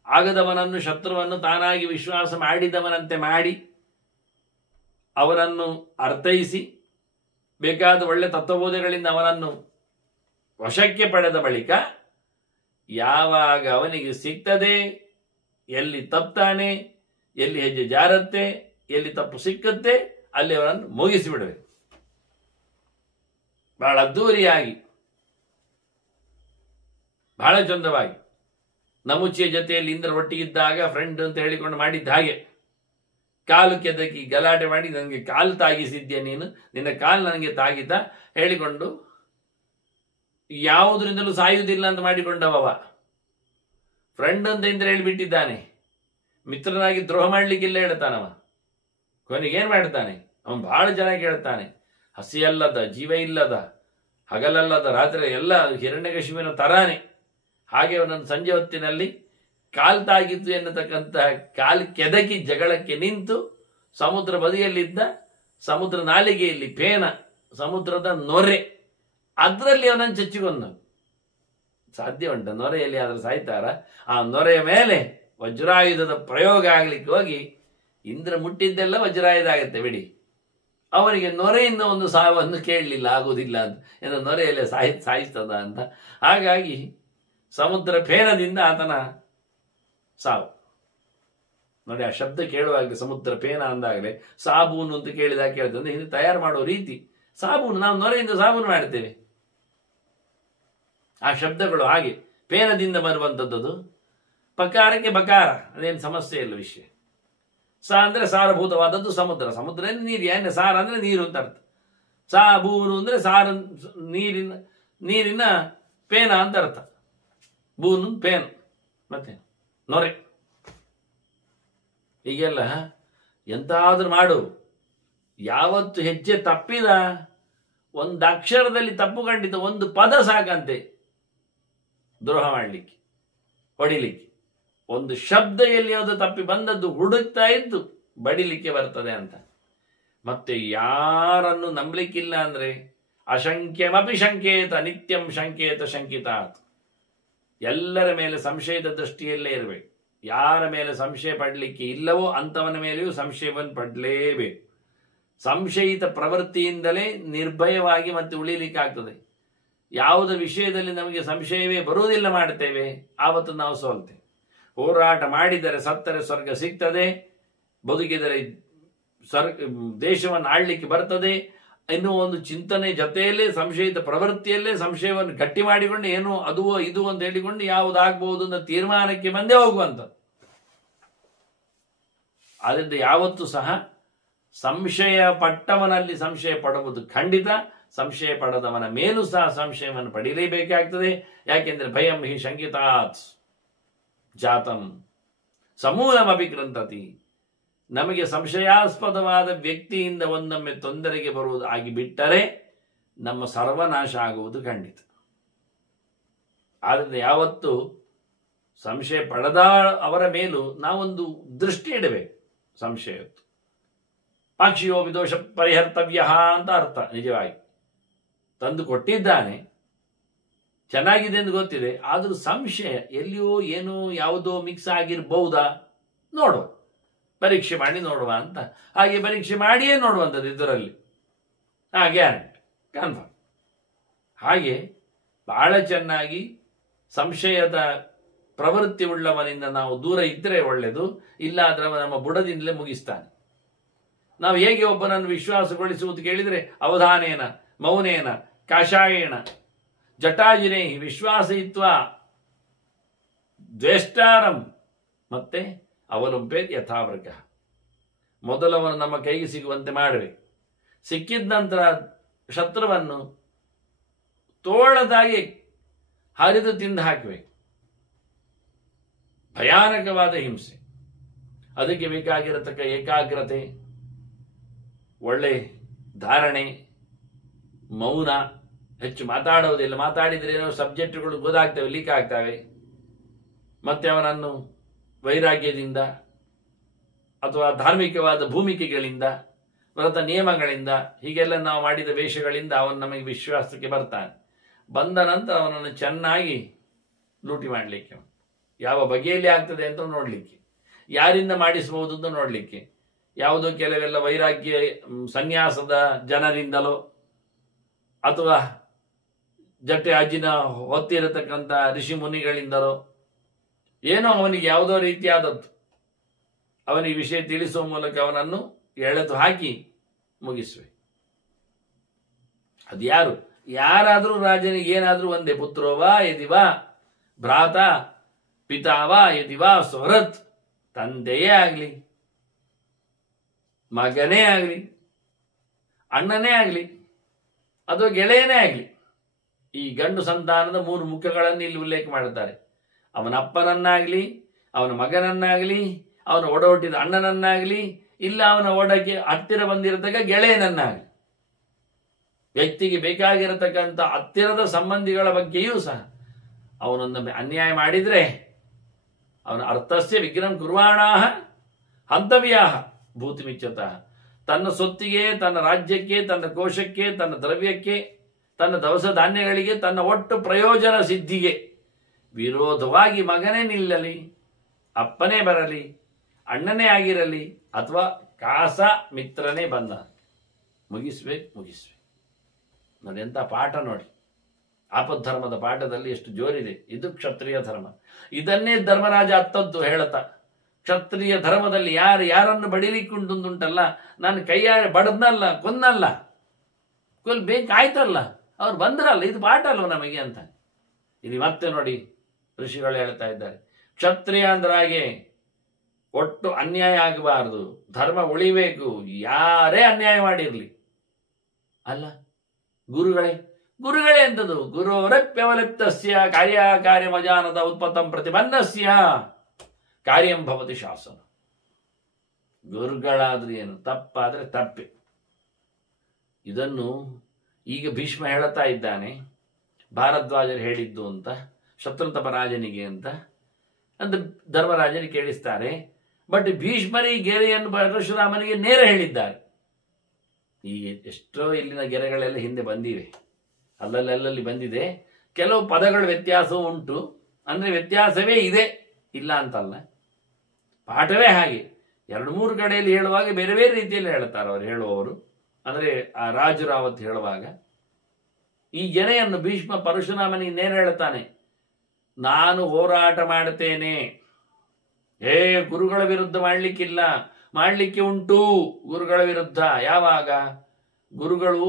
ಆಗದವನನ್ನು ಶತ್ರುವನ್ನು ತಾನಾಗಿ ವಿಶ್ವಾಸ ಮಾಡಿದವನಂತೆ ಮಾಡಿ ಅವನನ್ನು ಅರ್ಥೈಸಿ ಬೇಕಾದ ಒಳ್ಳೆ ತತ್ವಬೋಧಗಳಿಂದ ಅವನನ್ನು ವಶಕ್ಕೆ ಪಡೆದ ಬಳಿಕ ಯಾವಾಗ ಅವನಿಗೆ ಸಿಗ್ತದೆ, ಎಲ್ಲಿ ತಪ್ತಾನೆ, ಎಲ್ಲಿ ಹೆಜ್ಜೆ ಜಾರತ್ತೆ, ಎಲ್ಲಿ ತಪ್ಪು ಸಿಕ್ಕತ್ತೆ, ಅಲ್ಲಿ ಅವರನ್ನು ಮುಗಿಸಿಬಿಡಬೇಕು. ಬಹಳ ಅದ್ದೂರಿಯಾಗಿ, ಬಹಳ ಚಂದವಾಗಿ. ನಮುಚಿಯ ಜೊತೆಯಲ್ಲಿ ಇಂದ್ರ ಒಟ್ಟಿಗಿದ್ದಾಗ ಫ್ರೆಂಡ್ ಅಂತ ಹೇಳಿಕೊಂಡು ಮಾಡಿದ್ದ ಹಾಗೆ ಕಾಲು ಕೆದಕಿ ಗಲಾಟೆ ಮಾಡಿ ನನಗೆ ಕಾಲು ತಾಗಿಸಿದ್ಯಾ ನೀನು, ನಿನ್ನ ಕಾಲು ನನಗೆ ತಾಗಿತಾ ಹೇಳಿಕೊಂಡು ಯಾವುದರಿಂದಲೂ ಸಾಯುವುದಿಲ್ಲ ಅಂತ ಮಾಡಿಕೊಂಡವ. ಫ್ರೆಂಡ್ ಅಂತ ಇಂದ್ರೆ ಹೇಳಿಬಿಟ್ಟಿದ್ದಾನೆ, ಮಿತ್ರನಾಗಿ ದ್ರೋಹ ಮಾಡ್ಲಿಕ್ಕಿಲ್ಲ ಹೇಳ್ತಾನವ. ಕೊನೆಗೇನು ಮಾಡ್ತಾನೆ ಅವನು? ಬಹಳ ಜನ ಕೇಳ್ತಾನೆ, ಹಸಿಯಲ್ಲದ, ಜೀವ ಇಲ್ಲದ, ಹಗಲಲ್ಲದ, ರಾತ್ರಿ ಎಲ್ಲ ಹಿರಣ್ಯಕಶಿಪುವಿನ ತರಾನೆ. ಹಾಗೆ ಅವನನ್ನು ಸಂಜೆ ಹೊತ್ತಿನಲ್ಲಿ ಕಾಲು ತಾಗಿತ್ತು ಎನ್ನತಕ್ಕಂತಹ ಕಾಲು ಕೆದಕಿ ಜಗಳಕ್ಕೆ ನಿಂತು ಸಮುದ್ರ ಬದಿಯಲ್ಲಿದ್ದ ಸಮುದ್ರ ನಾಲಿಗೆಯಲ್ಲಿ ಫೇನ, ಸಮುದ್ರದ ನೊರೆ, ಅದರಲ್ಲಿ ಅವನನ್ನು ಚಚ್ಚಿಕೊಂಡ. ಸಾಧ್ಯ ಉಂಟ? ನೊರೆಯಲ್ಲಿ ಆದ್ರೆ ಸಾಯ್ತಾರ? ಆ ನೊರೆಯ ಮೇಲೆ ವಜ್ರಾಯುಧದ ಪ್ರಯೋಗ ಆಗ್ಲಿಕ್ಕೆ ಹೋಗಿ ಇಂದ್ರ ಮುಟ್ಟಿದ್ದೆಲ್ಲ ವಜ್ರಾಯುಧ ಆಗತ್ತೆ ಬಿಡಿ. ಅವನಿಗೆ ನೊರೆಯಿಂದ ಒಂದು ಸಾವನ್ನು ಕೇಳಲಿಲ್ಲ, ಆಗುವುದಿಲ್ಲ ಅಂತ. ಏನೋ ನೊರೆಯಲ್ಲೇ ಸಾಯಿಸ್ತದ ಅಂತ. ಹಾಗಾಗಿ ಸಮುದ್ರ ಫೇನದಿಂದ ಆತನ ಸಾವು ನೋಡಿ. ಆ ಶಬ್ದ ಕೇಳುವಾಗಲೇ ಸಮುದ್ರ ಫೇನ ಅಂದಾಗಲೇ ಸಾಬೂನು ಅಂತ ಕೇಳಿದಾಗ ಕೇಳ್ತದೆ. ಅಂದ್ರೆ ಹಿಂದೆ ತಯಾರು ಮಾಡೋ ರೀತಿ ಸಾಬೂನು, ನಾವು ನೊರೆಯಿಂದ ಸಾಬೂನು ಮಾಡ್ತೇವೆ. ಆ ಶಬ್ದಗಳು ಹಾಗೆ ಫೇನದಿಂದ ಬರುವಂಥದ್ದು. ಪಕಾರಕ್ಕೆ ಬಕಾರ, ಅದೇನು ಸಮಸ್ಯೆ ಇಲ್ಲ ವಿಷಯ. ಸಾ ಅಂದ್ರೆ ಸಾರಭೂತವಾದದ್ದು ಸಮುದ್ರ, ಸಮುದ್ರ ನೀರು, ಏನೇ ಸಾರ ಅಂದ್ರೆ ನೀರು ಅಂತ ಅರ್ಥ. ಸಾಬೂನು ಅಂದ್ರೆ ಸಾರ, ನೀರಿನ ಪೇನ ಅಂತ ಅರ್ಥ. ಬೂನು ಪೇನ್, ಮತ್ತೆ ನೊರೆ. ಹೀಗೆಲ್ಲ ಎಂತಾದ್ರೂ ಮಾಡು, ಯಾವತ್ತು ಹೆಜ್ಜೆ ತಪ್ಪಿದ ಒಂದು ಅಕ್ಷರದಲ್ಲಿ ತಪ್ಪು ಖಂಡಿತ, ಒಂದು ಪದ ಸಾಕಂತೆ ದ್ರೋಹ ಮಾಡಲಿಕ್ಕೆ, ಹೊಡಿಲಿಕ್ಕೆ. ಒಂದು ಶಬ್ದ ಎಲ್ಲಿಯಾವುದು ತಪ್ಪಿ ಬಂದದ್ದು ಹುಡುಕ್ತಾ ಇದ್ದು ಬಡಿಲಿಕ್ಕೆ ಬರ್ತದೆ ಅಂತ. ಮತ್ತೆ ಯಾರನ್ನು ನಂಬಲಿಕ್ಕಿಲ್ಲ ಅಂದ್ರೆ ಅಶಂಖ್ಯಮಪಿ ಶಂಕೇತ ನಿತ್ಯಂ ಶಂಕೇತ ಶಂಕಿತಾತ್. ಎಲ್ಲರ ಮೇಲೆ ಸಂಶಯದ ದೃಷ್ಟಿಯಲ್ಲೇ ಇರಬೇಕು. ಯಾರ ಮೇಲೆ ಸಂಶಯ ಪಡಲಿಕ್ಕೆ ಇಲ್ಲವೋ ಅಂಥವನ ಮೇಲೆಯೂ ಸಂಶಯವನ್ನು ಪಡಲೇಬೇಕು. ಸಂಶಯಿತ ಪ್ರವೃತ್ತಿಯಿಂದಲೇ ನಿರ್ಭಯವಾಗಿ ಮತ್ತೆ ಉಳಿಲಿಕ್ಕಾಗ್ತದೆ. ಯಾವುದ ವಿಷಯದಲ್ಲಿ ನಮಗೆ ಸಂಶಯವೇ ಬರುವುದಿಲ್ಲ ಮಾಡ್ತೇವೆ, ಆವತ್ತು ನಾವು ಸೋಲ್ತೇವೆ. ಹೋರಾಟ ಮಾಡಿದರೆ ಸತ್ತರೆ ಸ್ವರ್ಗ ಸಿಗ್ತದೆ, ಬದುಕಿದರೆ ದೇಶವನ್ನು ಆಳ್ಲಿಕ್ಕೆ ಬರ್ತದೆ ಎನ್ನುವ ಒಂದು ಚಿಂತನೆ ಜೊತೆಯಲ್ಲೇ ಸಂಶಯಿತ ಪ್ರವೃತ್ತಿಯಲ್ಲೇ ಸಂಶಯವನ್ನು ಗಟ್ಟಿ ಮಾಡಿಕೊಂಡು ಏನೋ ಅದುವೋ ಇದು ಅಂತ ಹೇಳಿಕೊಂಡು ಯಾವುದಾಗಬಹುದು ಅಂತ ತೀರ್ಮಾನಕ್ಕೆ ಬಂದೇ ಹೋಗುವಂತ. ಆದ್ದರಿಂದ ಯಾವತ್ತೂ ಸಹ ಸಂಶಯ ಪಟ್ಟವನಲ್ಲಿ ಸಂಶಯ ಪಡುವುದು ಖಂಡಿತ, ಸಂಶಯ ಪಡೆದವನ ಮೇಲೂ ಸಹ ಸಂಶಯವನ್ನು ಪಡೀಲೇಬೇಕಾಗ್ತದೆ. ಯಾಕೆಂದ್ರೆ ಭಯಂ ಹಿ ಶಂಕಿತಾತ್ ಜಾತಂ ಸಮೂಲಮಪಿ ಕೃಂತತಿ. ನಮಗೆ ಸಂಶಯಾಸ್ಪದವಾದ ವ್ಯಕ್ತಿಯಿಂದ ಒಂದೊಮ್ಮೆ ತೊಂದರೆಗೆ ಬರುವುದು ಆಗಿಬಿಟ್ಟರೆ ನಮ್ಮ ಸರ್ವನಾಶ ಆಗುವುದು ಖಂಡಿತ. ಆದ್ದರಿಂದ ಯಾವತ್ತು ಸಂಶಯ ಪಡೆದ ಅವರ ಮೇಲೂ ನಾವೊಂದು ದೃಷ್ಟಿ ಇಡಬೇಕು. ಸಂಶಯ ಪಾಕ್ಷಿಯೋ ವಿದೋಷ ಪರಿಹರ್ತವ್ಯ ಅಂತ ಅರ್ಥ. ನಿಜವಾಗಿ ತಂದು ಕೊಟ್ಟಿದ್ದಾನೆ, ಚೆನ್ನಾಗಿದೆ ಎಂದು ಗೊತ್ತಿದೆ, ಆದರೂ ಸಂಶಯ ಎಲ್ಲಿಯೋ ಏನೋ ಯಾವುದೋ ಮಿಕ್ಸ್ ಆಗಿರ್ಬಹುದಾ ನೋಡುವ, ಪರೀಕ್ಷೆ ಮಾಡಿ ನೋಡುವ ಅಂತ. ಹಾಗೆ ಪರೀಕ್ಷೆ ಮಾಡಿಯೇ ನೋಡುವಂಥದ್ದು ಇದರಲ್ಲಿ, ಗ್ಯಾರಂಟಿ, ಕನ್ಫರ್ಮ್. ಹಾಗೆ ಬಹಳ ಚೆನ್ನಾಗಿ ಸಂಶಯದ ಪ್ರವೃತ್ತಿ ಉಳ್ಳವನಿಂದ ನಾವು ದೂರ ಇದ್ದರೆ ಒಳ್ಳೆಯದು. ಇಲ್ಲಾದ್ರೆ ಅವ ನಮ್ಮ ಬುಡದಿಂದಲೇ ಮುಗಿಸ್ತಾನೆ. ನಾವು ಹೇಗೆ ಒಬ್ಬನನ್ನು ವಿಶ್ವಾಸಗೊಳಿಸುವುದು ಕೇಳಿದರೆ ಅವಧಾನೇನ ಮೌನೇನ ಕಾಷಾಯೇಣ ಜಟಾಜಿನೇ ವಿಶ್ವಾಸಯಿತ್ವ ದ್ವೇಷ್ಟಾರಂ ಮತ್ತೆ ಅವಲಂಬೆ ಯಥಾವರ್ಗ. ಮೊದಲವನು ನಮ್ಮ ಕೈಗೆ ಸಿಗುವಂತೆ ಮಾಡಬೇಕು. ಸಿಕ್ಕಿದ ನಂತರ ಶತ್ರುವನ್ನು ತೋಳದಾಗಿ ಹರಿದು ತಿಂದು ಹಾಕಬೇಕು. ಭಯಾನಕವಾದ ಹಿಂಸೆ. ಅದಕ್ಕೆ ಬೇಕಾಗಿರತಕ್ಕ ಏಕಾಗ್ರತೆ, ಒಳ್ಳೆ ಧಾರಣೆ, ಮೌನ, ಹೆಚ್ಚು ಮಾತಾಡುವುದಿಲ್ಲ. ಮಾತಾಡಿದರೆ ಏನೋ ಸಬ್ಜೆಕ್ಟ್ಗಳು ಗೊತ್ತಾಗ್ತವೆ, ಲೀಕ್ ಆಗ್ತವೆ. ಮತ್ತೆ ಅವನನ್ನು ವೈರಾಗ್ಯದಿಂದ ಅಥವಾ ಧಾರ್ಮಿಕವಾದ ಭೂಮಿಕೆಗಳಿಂದ, ವ್ರತ ನಿಯಮಗಳಿಂದ, ಹೀಗೆಲ್ಲ ನಾವು ಮಾಡಿದ ವೇಷಗಳಿಂದ ಅವನು ನಮಗೆ ವಿಶ್ವಾಸಕ್ಕೆ ಬರ್ತಾನೆ. ಬಂದ ನಂತರ ಅವನನ್ನು ಚೆನ್ನಾಗಿ ಲೂಟಿ ಮಾಡಲಿಕ್ಕೆ, ಯಾವ ಬಗೆಯಲ್ಲಿ ಆಗ್ತದೆ ಅಂತ ನೋಡಲಿಕ್ಕೆ, ಯಾರಿಂದ ಮಾಡಿಸಬಹುದು ಅಂತ ನೋಡಲಿಕ್ಕೆ, ಯಾವುದೋ ಕೆಲವೆಲ್ಲ ವೈರಾಗ್ಯ ಸನ್ಯಾಸದ ಜನರಿಂದಲೋ ಅಥವಾ ಜಟ್ಟೆ ಅಜ್ಜಿನ ಹೊತ್ತಿರತಕ್ಕಂಥ ಋಷಿ ಮುನಿಗಳಿಂದಲೋ ಏನೋ ಅವನಿಗೆ ಯಾವುದೋ ರೀತಿಯಾದದ್ದು ಅವನಿಗೆ ವಿಷಯ ತಿಳಿಸುವ ಮೂಲಕ ಅವನನ್ನು ಎಳೆದು ಹಾಕಿ ಮುಗಿಸುವೆ. ಅದು ಯಾರಾದರೂ ರಾಜನಿಗೆ ಏನಾದರೂ ಒಂದೇ, ಪುತ್ರೋವಾ ಯದಿವಾ ಭ್ರಾತ ಪಿತಾವಾ ಯದಿವಾ ಸ್ವರತ್, ತಂದೆಯೇ ಆಗಲಿ ಮಗನೇ ಆಗಲಿ, ಅಣ್ಣನೇ ಆಗಲಿ, ಅಥವಾ ಗೆಳೆಯನೇ ಆಗಲಿ, ಈ ಗಂಡು ಸಂತಾನದ 3 ಮುಖಗಳನ್ನು ಇಲ್ಲಿ ಉಲ್ಲೇಖ ಮಾಡುತ್ತಾರೆ. ಅವನ ಅಪ್ಪನನ್ನಾಗಲಿ, ಅವನ ಮಗನನ್ನಾಗಲಿ, ಅವನ ಒಡಹುಟ್ಟಿದ ಅಣ್ಣನನ್ನಾಗಲಿ, ಇಲ್ಲ ಅವನ ಒಡಕ್ಕೆ ಹತ್ತಿರ ಬಂದಿರತಕ್ಕ ಗೆಳೆಯನನ್ನಾಗಲಿ, ವ್ಯಕ್ತಿಗೆ ಬೇಕಾಗಿರತಕ್ಕಂಥ ಹತ್ತಿರದ ಸಂಬಂಧಿಗಳ ಬಗ್ಗೆಯೂ ಸಹ ಅವನೊಂದೊಮ್ಮೆ ಅನ್ಯಾಯ ಮಾಡಿದರೆ ಅವನ ಅರ್ಥಸ್ಯ ವಿಘ್ನಂ ಕುರ್ವಾಣಾಹ ಹಂತವ್ಯಾಹ ಭೂತಿಮಿಚ್ಚತಃ. ತನ್ನ ಸೊತ್ತಿಗೆ, ತನ್ನ ರಾಜ್ಯಕ್ಕೆ, ತನ್ನ ಕೋಶಕ್ಕೆ, ತನ್ನ ದ್ರವ್ಯಕ್ಕೆ, ತನ್ನ ದವಸ ಧಾನ್ಯಗಳಿಗೆ, ತನ್ನ ಒಟ್ಟು ಪ್ರಯೋಜನ ಸಿದ್ಧಿಗೆ ವಿರೋಧವಾಗಿ ಮಗನೇ ನಿಲ್ಲಲಿ, ಅಪ್ಪನೇ ಬರಲಿ, ಅಣ್ಣನೇ ಆಗಿರಲಿ, ಅಥವಾ ಕಾಸ ಮಿತ್ರನೇ ಬಂದ, ಮುಗಿಸ್ಬೇಕು. ನೋಡಿ ಎಂಥ ಪಾಠ ನೋಡಿ. ಆಪದ್ಧರ್ಮದ ಪಾಠದಲ್ಲಿ ಎಷ್ಟು ಜೋರಿದೆ. ಇದು ಕ್ಷತ್ರಿಯ ಧರ್ಮ. ಇದನ್ನೇ ಧರ್ಮರಾಜ ಅತ್ತದ್ದು ಹೇಳುತ್ತಾ, ಕ್ಷತ್ರಿಯ ಧರ್ಮದಲ್ಲಿ ಯಾರನ್ನು ಬಡಿಲಿಕ್ಕುಂಟುಂಟಲ್ಲ, ನಾನು ಕೈಯಾರೆ ಬಡದ್ನಲ್ಲ, ಕೊಂದಲ್ಲ, ಬೇಕಾಯ್ತಲ್ಲ, ಅವ್ರು ಬಂದ್ರಲ್ಲ, ಇದು ಪಾಠ ಅಲ್ವ ನಮಗೆ ಅಂತ. ಇಲ್ಲಿ ಮತ್ತೆ ನೋಡಿ ಋಷಿಗಳು ಹೇಳ್ತಾ ಇದ್ದಾರೆ, ಕ್ಷತ್ರಿಯ ಅಂದ್ರಾಗೆ ಒಟ್ಟು ಅನ್ಯಾಯ ಆಗಬಾರದು, ಧರ್ಮ ಉಳಿಬೇಕು, ಯಾರೇ ಅನ್ಯಾಯ ಮಾಡಿರ್ಲಿ. ಅಲ್ಲ ಗುರುಗಳೇ ಎಂತದು? ಗುರೋರಪ್ಯವಲಿಪ್ತಸ್ಯ ಕಾರ್ಯಮಜಾನದ ಉತ್ಪತ್ತಂ ಪ್ರತಿಬಂಧಸ್ಯ ಕಾರ್ಯಂ ಭವತಿ ಶಾಸನ. ಗುರುಗಳಾದ್ರೆ ಏನು, ತಪ್ಪಾದ್ರೆ ತಪ್ಪೆ. ಇದನ್ನು ಈಗ ಭೀಷ್ಮ ಹೇಳುತ್ತಾ ಇದ್ದಾನೆ, ಭಾರದ್ವಾಜರು ಹೇಳಿದ್ದು ಅಂತ, ಶತ್ರುತಪ ರಾಜನಿಗೆ ಅಂತ ಧರ್ಮರಾಜನಿಗೆ ಕೇಳಿಸ್ತಾರೆ. ಬಟ್ ಭೀಷ್ಮರಿಗೆ ಗೆರೆಯನ್ನು ಪರಶುರಾಮನಿಗೆ ನೇರ ಹೇಳಿದ್ದಾರೆ. ಈ ಎಷ್ಟೋ ಇಲ್ಲಿನ ಗೆರೆಗಳೆಲ್ಲ ಹಿಂದೆ ಬಂದಿವೆ, ಅಲ್ಲಲ್ಲಿ ಬಂದಿದೆ. ಕೆಲವು ಪದಗಳ ವ್ಯತ್ಯಾಸವೂ ಉಂಟು, ಅಂದ್ರೆ ವ್ಯತ್ಯಾಸವೇ ಇದೆ, ಇಲ್ಲ ಅಂತಲ್ಲ. ಪಾಠವೇ ಹಾಗೆ 2-3 ಕಡೆಯಲ್ಲಿ ಹೇಳುವಾಗ ಬೇರೆ ಬೇರೆ ರೀತಿಯಲ್ಲಿ ಹೇಳ್ತಾರೆ ಅವರು ಹೇಳುವವರು. ಅಂದ್ರೆ ಆ ರಾಜರಾವತ್ ಹೇಳುವಾಗ ಈ ಗೆರೆಯನ್ನು ಭೀಷ್ಮ ಪರಶುರಾಮನಿಗೆ ನೇರ ಹೇಳ್ತಾನೆ, ನಾನು ಹೋರಾಟ ಮಾಡುತ್ತೇನೆ, ಗುರುಗಳ ವಿರುದ್ಧ ಮಾಡಲಿಕ್ಕಿಲ್ಲ, ಮಾಡಲಿಕ್ಕೆ ಉಂಟು ಗುರುಗಳ ವಿರುದ್ಧ. ಯಾವಾಗ ಗುರುಗಳು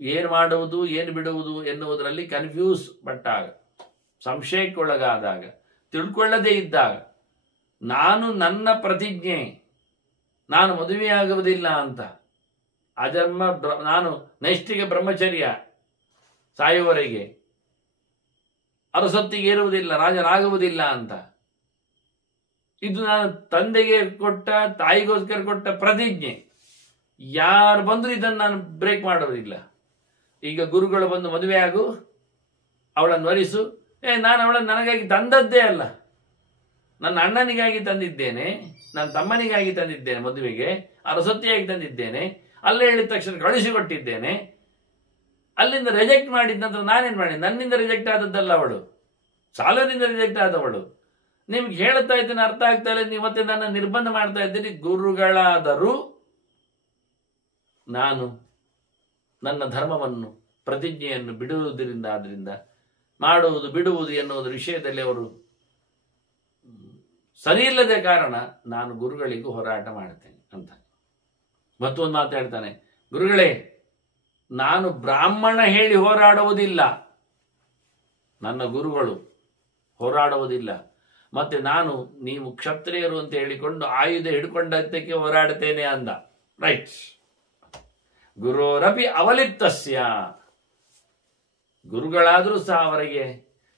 ಏನು ಮಾಡುವುದು ಏನು ಬಿಡುವುದು ಎನ್ನುವುದರಲ್ಲಿ ಕನ್ಫ್ಯೂಸ್ ಪಟ್ಟಾಗ, ಸಂಶಯಕ್ಕೊಳಗಾದಾಗ, ತಿಳ್ಕೊಳ್ಳದೇ ಇದ್ದಾಗ, ನಾನು ನನ್ನ ಪ್ರತಿಜ್ಞೆ, ನಾನು ಮದುವೆಯಾಗುವುದಿಲ್ಲ ಅಂತ, ನಾನು ನೈಷ್ಠಿಕ ಬ್ರಹ್ಮಚರ್ಯ ಸಾಯುವವರೆಗೆ, ಅರಸೊತ್ತಿಗೆ ಏರುವುದಿಲ್ಲ, ರಾಜನಾಗುವುದಿಲ್ಲ ಅಂತ, ಇದು ನಾನು ತಂದೆಗೆ ಕೊಟ್ಟ, ತಾಯಿಗೋಸ್ಕರ ಕೊಟ್ಟ ಪ್ರತಿಜ್ಞೆ. ಯಾರು ಬಂದರೂ ಇದನ್ನು ನಾನು ಬ್ರೇಕ್ ಮಾಡೋದಿಲ್ಲ. ಈಗ ಗುರುಗಳು ಬಂದು ಮದುವೆ ಆಗು, ಅವಳನ್ನು ವರಿಸು, ನಾನು ಅವಳನ್ನು ನನಗಾಗಿ ತಂದದ್ದೇ ಅಲ್ಲ, ನನ್ನ ಅಣ್ಣನಿಗಾಗಿ ತಂದಿದ್ದೇನೆ, ನನ್ನ ತಮ್ಮನಿಗಾಗಿ ತಂದಿದ್ದೇನೆ, ಮದುವೆಗೆ ಅರಸೊತ್ತಿಯಾಗಿ ತಂದಿದ್ದೇನೆ, ಅಲ್ಲೇ ಹೇಳಿದ ತಕ್ಷಣ ಕಳಿಸಿಕೊಟ್ಟಿದ್ದೇನೆ. ಅಲ್ಲಿಂದ ರಿಜೆಕ್ಟ್ ಮಾಡಿದ ನಂತರ ನಾನೇನು ಮಾಡಿ, ನನ್ನಿಂದ ರಿಜೆಕ್ಟ್ ಆದದ್ದಲ್ಲ ಅವಳು, ಸಾಲನಿಂದ ರಿಜೆಕ್ಟ್ ಆದವಳು. ನಿಮ್ಗೆ ಹೇಳ್ತಾ ಇದ್ದೇನೆ, ಅರ್ಥ ಆಗ್ತಾ ಇಲ್ಲ, ನೀವು ಮತ್ತೆ ನನ್ನ ನಿರ್ಬಂಧ ಮಾಡ್ತಾ ಇದ್ದೀರಿ. ಗುರುಗಳಾದರೂ ನಾನು ನನ್ನ ಧರ್ಮವನ್ನು, ಪ್ರತಿಜ್ಞೆಯನ್ನು ಬಿಡುವುದರಿಂದ, ಆದ್ರಿಂದ ಮಾಡುವುದು ಬಿಡುವುದು ಎನ್ನುವುದು ವಿಷಯದಲ್ಲಿ ಅವರು ಸರಿ ಇಲ್ಲದ ಕಾರಣ ನಾನು ಗುರುಗಳಿಗೂ ಹೋರಾಟ ಮಾಡುತ್ತೇನೆ ಅಂತ. ಮತ್ತೊಂದು ಮಾತಾಡ್ತಾನೆ, ಗುರುಗಳೇ, ನಾನು ಬ್ರಾಹ್ಮಣ ಹೇಳಿ ಹೋರಾಡುವುದಿಲ್ಲ, ನನ್ನ ಗುರುಗಳು ಹೋರಾಡುವುದಿಲ್ಲ, ಮತ್ತೆ ನಾನು ನೀವು ಕ್ಷತ್ರಿಯರು ಅಂತ ಹೇಳಿಕೊಂಡು ಆಯುಧ ಹಿಡ್ಕೊಂಡದ್ದಕ್ಕೆ ಹೋರಾಡುತ್ತೇನೆ ಅಂದ. ರೈಟ್. ಗುರೋರಪಿ ಅವಲಿಪ್ತಸ್ಯ, ಗುರುಗಳಾದರೂ ಸಹ ಅವರಿಗೆ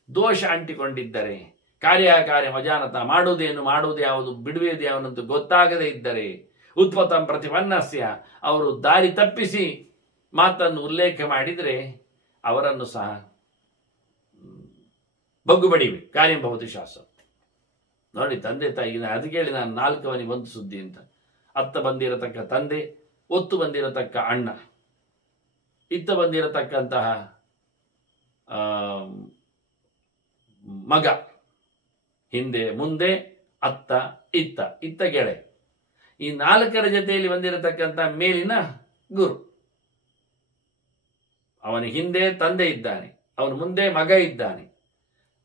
ದೋಷ ಅಂಟಿಕೊಂಡಿದ್ದರೆ, ಕಾರ್ಯ ಮಜಾನತ, ಮಾಡುವುದು ಯಾವುದು ಬಿಡುವುದು ಯಾವನಂತೂ ಗೊತ್ತಾಗದೇ ಇದ್ದರೆ, ಉತ್ಪತ್ತಂ ಪ್ರತಿಪನ್ನಸ್ಯ, ಅವರು ದಾರಿ ತಪ್ಪಿಸಿ ಮಾತನ್ನು ಉಲ್ಲೇಖ ಮಾಡಿದರೆ ಅವರನ್ನು ಸಹ ಬಗ್ಗು ಬಡಿವೆ. ಕಾರ್ಯಂ ಭವತಿ ಶಾಸನ. ನೋಡಿ, ತಂದೆ ತಾಯಿಗೆ ಅದಕ್ಕೆ ಹೇಳಿ ನಾನು 4ಅವನಿಗೆ 1 ಸುದ್ದಿ ಅಂತ. ಅತ್ತ ಬಂದಿರತಕ್ಕ ತಂದೆ, ಒತ್ತು ಬಂದಿರತಕ್ಕ ಅಣ್ಣ, ಇತ್ತ ಬಂದಿರತಕ್ಕಂತಹ ಮಗ, ಹಿಂದೆ ಮುಂದೆ ಅತ್ತ ಇತ್ತ ಗೆಳೆ, ಈ 4ರ ಜೊತೆಯಲ್ಲಿ ಬಂದಿರತಕ್ಕಂಥ ಮೇಲಿನ ಗುರು. ಅವನ ಹಿಂದೆ ತಂದೆ ಇದ್ದಾನೆ, ಅವನ ಮುಂದೆ ಮಗ ಇದ್ದಾನೆ,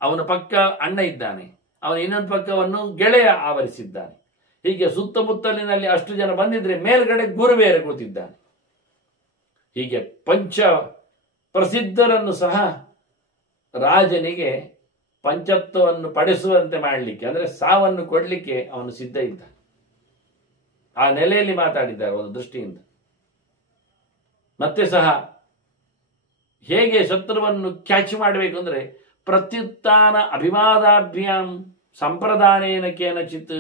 ಅವನ ಪಕ್ಕ ಅಣ್ಣ ಇದ್ದಾನೆ, ಅವನ ಇನ್ನೊಂದು ಪಕ್ಕವನ್ನು ಗೆಳೆಯ ಆವರಿಸಿದ್ದಾನೆ. ಹೀಗೆ ಸುತ್ತಮುತ್ತಲಿನಲ್ಲಿ ಅಷ್ಟು ಜನ ಬಂದಿದ್ರೆ ಮೇಲ್ಗಡೆ ಗುರು ಬೇರೆ ಕೂತಿದ್ದಾನೆ. ಹೀಗೆ ಪಂಚ ಪ್ರಸಿದ್ಧರನ್ನು ಸಹ ರಾಜನಿಗೆ ಪಂಚತ್ವವನ್ನು ಪಡಿಸುವಂತೆ ಮಾಡಲಿಕ್ಕೆ, ಅಂದ್ರೆ ಸಾವನ್ನು ಕೊಡಲಿಕ್ಕೆ ಅವನು ಸಿದ್ಧ ಇದ್ದ. ಆ ನೆಲೆಯಲ್ಲಿ ಮಾತಾಡಿದ್ದಾರೆ ಒಂದು ದೃಷ್ಟಿಯಿಂದ. ಮತ್ತೆ ಸಹ ಹೇಗೆ ಶತ್ರುವನ್ನು ಕ್ಯಾಚ್ ಮಾಡಬೇಕು ಅಂದ್ರೆ ಪ್ರತ್ಯುತ್ಥಾನ ಅಭಿವಾದಾಭ್ಯಾಂ ಸಂಪ್ರದಾನೇನ ಕೇನಚಿತ್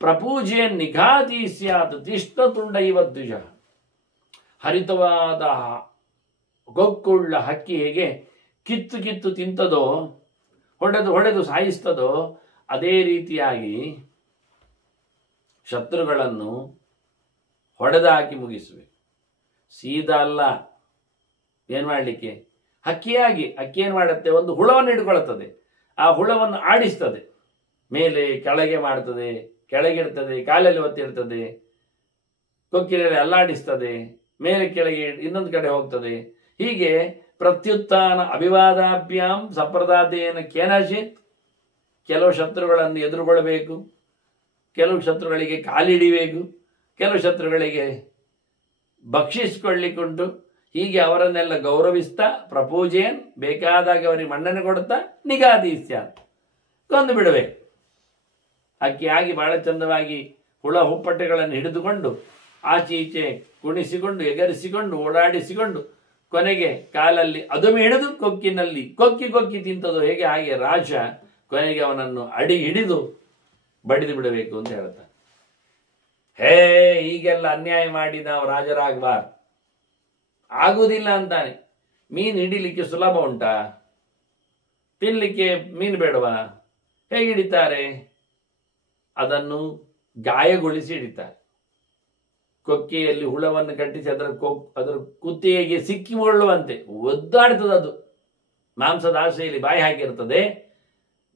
ಪ್ರಪೂಜೆಯ ನಿಘಾತಿ ಸ್ಯಾತ್ ತಿಷ್ಣತುಂಡ ಇವ ದ್ವಿಜ. ಹರಿತವಾದ ಗೊಕ್ಕುಳ್ಳ ಹಕ್ಕಿ ಹೇಗೆ ಕಿತ್ತು ಕಿತ್ತು ತಿಂತದೋ, ಹೊಡೆದು ಹೊಡೆದು ಸಾಯಿಸ್ತದೋ, ಅದೇ ರೀತಿಯಾಗಿ ಶತ್ರುಗಳನ್ನು ಹೊಡೆದಾಕಿ ಮುಗಿಸುವೆ. ಸೀದಾ ಅಲ್ಲ, ಏನ್ ಮಾಡಲಿಕ್ಕೆ, ಹಕ್ಕಿ ಏನ್ ಮಾಡುತ್ತೆ, ಒಂದು ಹುಳವನ್ನು ಹಿಡ್ಕೊಳ್ತದೆ, ಆ ಹುಳವನ್ನು ಆಡಿಸ್ತದೆ, ಮೇಲೆ ಕೆಳಗೆ ಮಾಡ್ತದೆ, ಕೆಳಗಿಡ್ತದೆ, ಕಾಲಲ್ಲಿ ಒತ್ತಿಡ್ತದೆ, ಕೊಕ್ಕಿನಲ್ಲಿ ಅಲ್ಲಾಡಿಸ್ತದೆ, ಮೇಲೆ ಕೆಳಗೆ ಇನ್ನೊಂದು ಕಡೆ ಹೋಗ್ತದೆ. ಹೀಗೆ ಪ್ರತ್ಯುತ್ಥಾನ ಅಭಿವಾದಾಭ್ಯಾಂ ಸಂಪ್ರದಾಯೇನ ಕೇನಚಿತ್. ಕೆಲವು ಶತ್ರುಗಳನ್ನು ಎದುರುಗೊಳ್ಳಬೇಕು, ಕೆಲವು ಶತ್ರುಗಳಿಗೆ ಕಾಲಿಡಿಬೇಕು, ಕೆಲವು ಶತ್ರುಗಳಿಗೆ ಭಕ್ಷಿಸಿಕೊಳ್ಳಿಕ್ಕುಂಟು. ಹೀಗೆ ಅವರನ್ನೆಲ್ಲ ಗೌರವಿಸ್ತಾ ಪ್ರಪೂಜೆಯನ್ ಬೇಕಾದಾಗ ಅವರಿಗೆ ಮನ್ನಣೆ ಕೊಡುತ್ತಾ ನಿಗಾದೀಸ್ಯ ಕೊಂದು ಬಿಡಬೇಕು. ಆಗಿ ಬಹಳ ಚಂದವಾಗಿ ಹುಳ ಹುಪ್ಪಟ್ಟೆಗಳನ್ನು ಹಿಡಿದುಕೊಂಡು ಆಚೆ ಈಚೆ ಕುಣಿಸಿಕೊಂಡು ಎಗರಿಸಿಕೊಂಡು ಓಡಾಡಿಸಿಕೊಂಡು ಕೊನೆಗೆ ಕಾಲಲ್ಲಿ ಅದುಮೆ ಹಿಡಿದು ಕೊಕ್ಕಿನಲ್ಲಿ ಕೊಕ್ಕಿ ತಿಂತದು ಹೇಗೆ, ಹಾಗೆ ರಾಜ ಕೊನೆಗೆ ಅವನನ್ನು ಅಡಿ ಹಿಡಿದು ಬಡಿದು ಬಿಡಬೇಕು ಅಂತ ಹೇಳ್ತಾನೆ. ಹೀಗೆಲ್ಲ ಅನ್ಯಾಯ ಮಾಡಿ ನಾವು ರಾಜರಾಗಬಾರ್ದು, ಆಗುವುದಿಲ್ಲ ಅಂತಾನೆ. ಮೀನು ಹಿಡಿಲಿಕ್ಕೆ ಸುಲಭ ಉಂಟಾ? ತಿನ್ಲಿಕ್ಕೆ ಮೀನು ಬೇಡವಾ? ಹೇಗೆ ಹಿಡಿತಾರೆ? ಅದನ್ನು ಗಾಯಗೊಳಿಸಿ ಹಿಡಿತಾರೆ. ಕೊಕ್ಕೆಯಲ್ಲಿ ಹುಳವನ್ನು ಕಟ್ಟಿಸಿ ಅದರ ಕುತ್ತಿಗೆಗೆ ಸಿಕ್ಕಿಕೊಳ್ಳುವಂತೆ ಒದ್ದಾಡ್ತದೆ. ಅದು ಮಾಂಸದ ಆಸೆಯಲ್ಲಿ ಬಾಯಿ ಹಾಕಿರ್ತದೆ.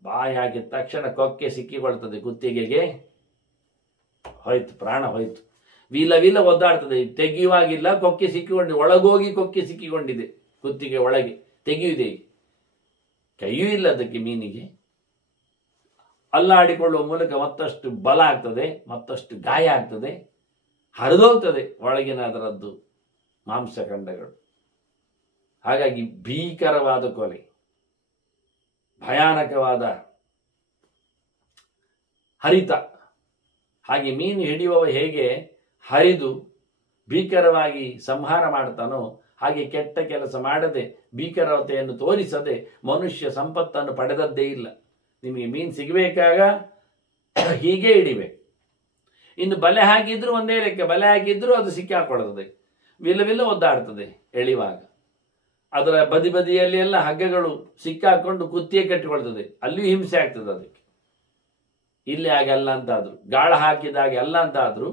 ಬಾಯಿ ಹಾಕಿದ ತಕ್ಷಣ ಕೊಕ್ಕೆ ಸಿಕ್ಕಿಕೊಳ್ತದೆ ಕುತ್ತಿಗೆಗೆ, ಹೋಯ್ತು, ಪ್ರಾಣ ಹೋಯ್ತು. ವಿಲ ಒದ್ದಾಡ್ತದೆ, ತೆಗೆಯುವಾಗಿಲ್ಲ. ಕೊಕ್ಕೆ ಸಿಕ್ಕಿಕೊಂಡಿದೆ, ಒಳಗೋಗಿ ಕೊಕ್ಕೆ ಸಿಕ್ಕಿಕೊಂಡಿದೆ ಕುತ್ತಿಗೆ ಒಳಗೆ, ತೆಗೆಯುವುದೇ ಕೈಯೂ ಇಲ್ಲ ಅದಕ್ಕೆ. ಮೀನಿಗೆ ಅಲ್ಲಾಡಿಕೊಳ್ಳುವ ಮೂಲಕ ಮತ್ತಷ್ಟು ಬಲ ಆಗ್ತದೆ, ಮತ್ತಷ್ಟು ಗಾಯ ಆಗ್ತದೆ, ಹರಿದೋಗ್ತದೆ ಒಳಗಿನ ಅದರದ್ದು ಮಾಂಸಖಂಡಗಳು. ಹಾಗಾಗಿ ಭೀಕರವಾದ ಕೊಲೆ, ಭಯಾನಕವಾದ ಹರಿತ. ಹಾಗೆ ಮೀನು ಹಿಡಿಯುವವ ಹೇಗೆ ಹರಿದು ಭೀಕರವಾಗಿ ಸಂಹಾರ ಮಾಡ್ತಾನೋ, ಹಾಗೆ ಕೆಟ್ಟ ಕೆಲಸ ಮಾಡದೆ ಭೀಕರತೆಯನ್ನು ತೋರಿಸದೆ ಮನುಷ್ಯ ಸಂಪತ್ತನ್ನು ಪಡೆದದ್ದೇ ಇಲ್ಲ. ನಿಮಗೆ ಮೀನು ಸಿಗಬೇಕಾಗ ಹೀಗೆ ಹಿಡಿಬೇಕು. ಇನ್ನು ಬಲೆ ಹಾಕಿದ್ರು ಒಂದೇ ಲೆಕ್ಕ, ಬಲೆ ಹಾಕಿದ್ರು ಅದು ಸಿಕ್ಕಾಕೊಳ್ಳುತ್ತದೆ, ವಿಲ್ಲ ಒದ್ದಾಡ್ತದೆ ಎಳಿವಾಗ. ಅದರ ಬದಿಯಲ್ಲಿ ಎಲ್ಲ ಹಗ್ಗಗಳು ಸಿಕ್ಕಾಕೊಂಡು ಕುತ್ತಿಗೆ ಕಟ್ಟಿಕೊಳ್ತದೆ, ಅಲ್ಲಿಯೂ ಹಿಂಸೆ ಆಗ್ತದೆ ಅದಕ್ಕೆ. ಇಲ್ಲಿ ಹಾಗಲ್ಲ ಅಂತಾದ್ರು, ಗಾಳ ಹಾಕಿದಾಗ ಅಲ್ಲ ಅಂತಾದ್ರು,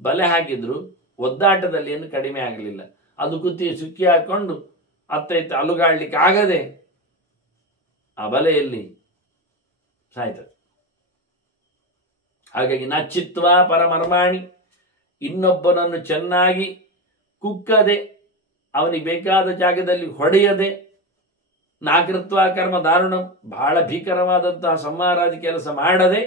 ಬಲೆ ಹಾಕಿದ್ರು ಒದ್ದಾಟದಲ್ಲಿ ಏನು ಕಡಿಮೆ ಆಗಲಿಲ್ಲ. ಅದು ಕುತ್ತಿಗೆ ಸುಕ್ಕಿ ಹಾಕೊಂಡು ಅತ್ತ ಇತ್ತ ಅಲುಗಾಡ್ಲಿಕ್ಕೆ ಆಗದೆ ಆ ಬಲೆಯಲ್ಲಿ ಸಾಯ್ತದೆ. ಹಾಗಾಗಿ ನಚ್ಚಿತ್ವ ಪರಮರ್ಮಾಣಿ, ಇನ್ನೊಬ್ಬನನ್ನು ಚೆನ್ನಾಗಿ ಕುಕ್ಕದೆ, ಅವನಿಗೆ ಬೇಕಾದ ಜಾಗದಲ್ಲಿ ಹೊಡೆಯದೆ, ನಾಕೃತ್ವ ಕರ್ಮ ದಾರುಣ, ಬಹಳ ಭೀಕರವಾದಂತಹ ಸಂಹಾರಾದಿ ಕೆಲಸ ಮಾಡದೆ,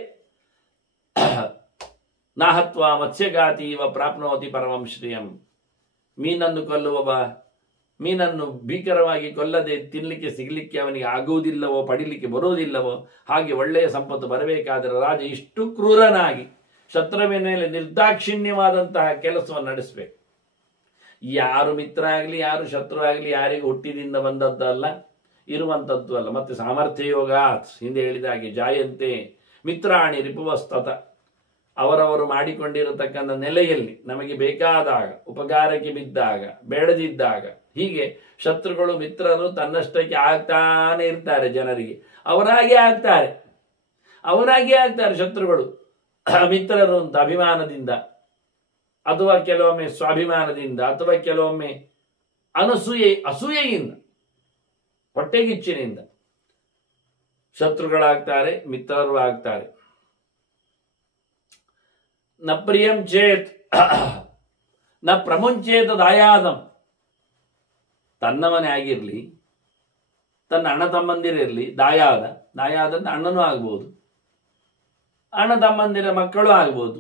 ನಾಹತ್ವ ಮತ್ಸ್ಯಗಾತಿ ಇವ ಪ್ರಾಪ್ನೋತಿ ಪರಮಂ ಶ್ರಿಯಂ. ಮೀನನ್ನು ಕೊಲ್ಲುವವ ಮೀನನ್ನು ಭೀಕರವಾಗಿ ಕೊಲ್ಲದೆ ತಿನ್ನಲಿಕ್ಕೆ ಸಿಗಲಿಕ್ಕೆ ಅವನಿಗೆ ಆಗುವುದಿಲ್ಲವೋ, ಪಡಿಲಿಕ್ಕೆ ಬರುವುದಿಲ್ಲವೋ, ಹಾಗೆ ಒಳ್ಳೆಯ ಸಂಪತ್ತು ಬರಬೇಕಾದರೆ ರಾಜ ಇಷ್ಟು ಕ್ರೂರನಾಗಿ ಶತ್ರುವಿನ ಮೇಲೆ ನಿರ್ದಾಕ್ಷಿಣ್ಯವಾದಂತಹ ಕೆಲಸವನ್ನು ನಡೆಸಬೇಕು. ಯಾರು ಮಿತ್ರ ಆಗಲಿ, ಯಾರು ಶತ್ರು ಆಗಲಿ, ಯಾರಿಗೂ ಹುಟ್ಟಿದಿಂದ ಬಂದದ್ದಲ್ಲ, ಇರುವಂಥದ್ದು ಅಲ್ಲ. ಮತ್ತೆ ಸಾಮರ್ಥ್ಯ ಯೋಗ, ಹಿಂದೆ ಹೇಳಿದ ಹಾಗೆ ಜಾಯಂತೆ ಮಿತ್ರಾಣಿ ರಿಪುವಸ್ತತ, ಅವರವರು ಮಾಡಿಕೊಂಡಿರತಕ್ಕಂಥ ನೆಲೆಯಲ್ಲಿ ನಮಗೆ ಬೇಕಾದಾಗ, ಉಪಕಾರಕ್ಕೆ ಬಿದ್ದಾಗ, ಬೇಡದಿದ್ದಾಗ, ಹೀಗೆ ಶತ್ರುಗಳು ಮಿತ್ರರು ತನ್ನಷ್ಟಕ್ಕೆ ಆಗ್ತಾನೆ ಇರ್ತಾರೆ. ಜನರಿಗೆ ಅವರಾಗೆ ಆಗ್ತಾರೆ ಶತ್ರುಗಳು ಮಿತ್ರರು ಅಂತ ಅಭಿಮಾನದಿಂದ, ಅಥವಾ ಕೆಲವೊಮ್ಮೆ ಸ್ವಾಭಿಮಾನದಿಂದ, ಅಥವಾ ಕೆಲವೊಮ್ಮೆ ಅಸೂಯೆಯಿಂದ, ಹೊಟ್ಟೆಗಿಚ್ಚಿನಿಂದ ಶತ್ರುಗಳಾಗ್ತಾರೆ, ಮಿತ್ರರು ಆಗ್ತಾರೆ. ನ ಪ್ರಿಯಂ ಚೇತ್ ನ ಪ್ರಮುಂಚೇತ ದಾಯಾದಂ. ತನ್ನ ಮನೆ ಆಗಿರಲಿ, ತನ್ನ ಅಣ್ಣ ತಮ್ಮಂದಿರಿರಲಿ, ದಾಯಾದ ಅಣ್ಣನೂ ಆಗ್ಬೋದು, ಅಣ್ಣ ತಮ್ಮಂದಿರ ಮಕ್ಕಳು ಆಗ್ಬೋದು.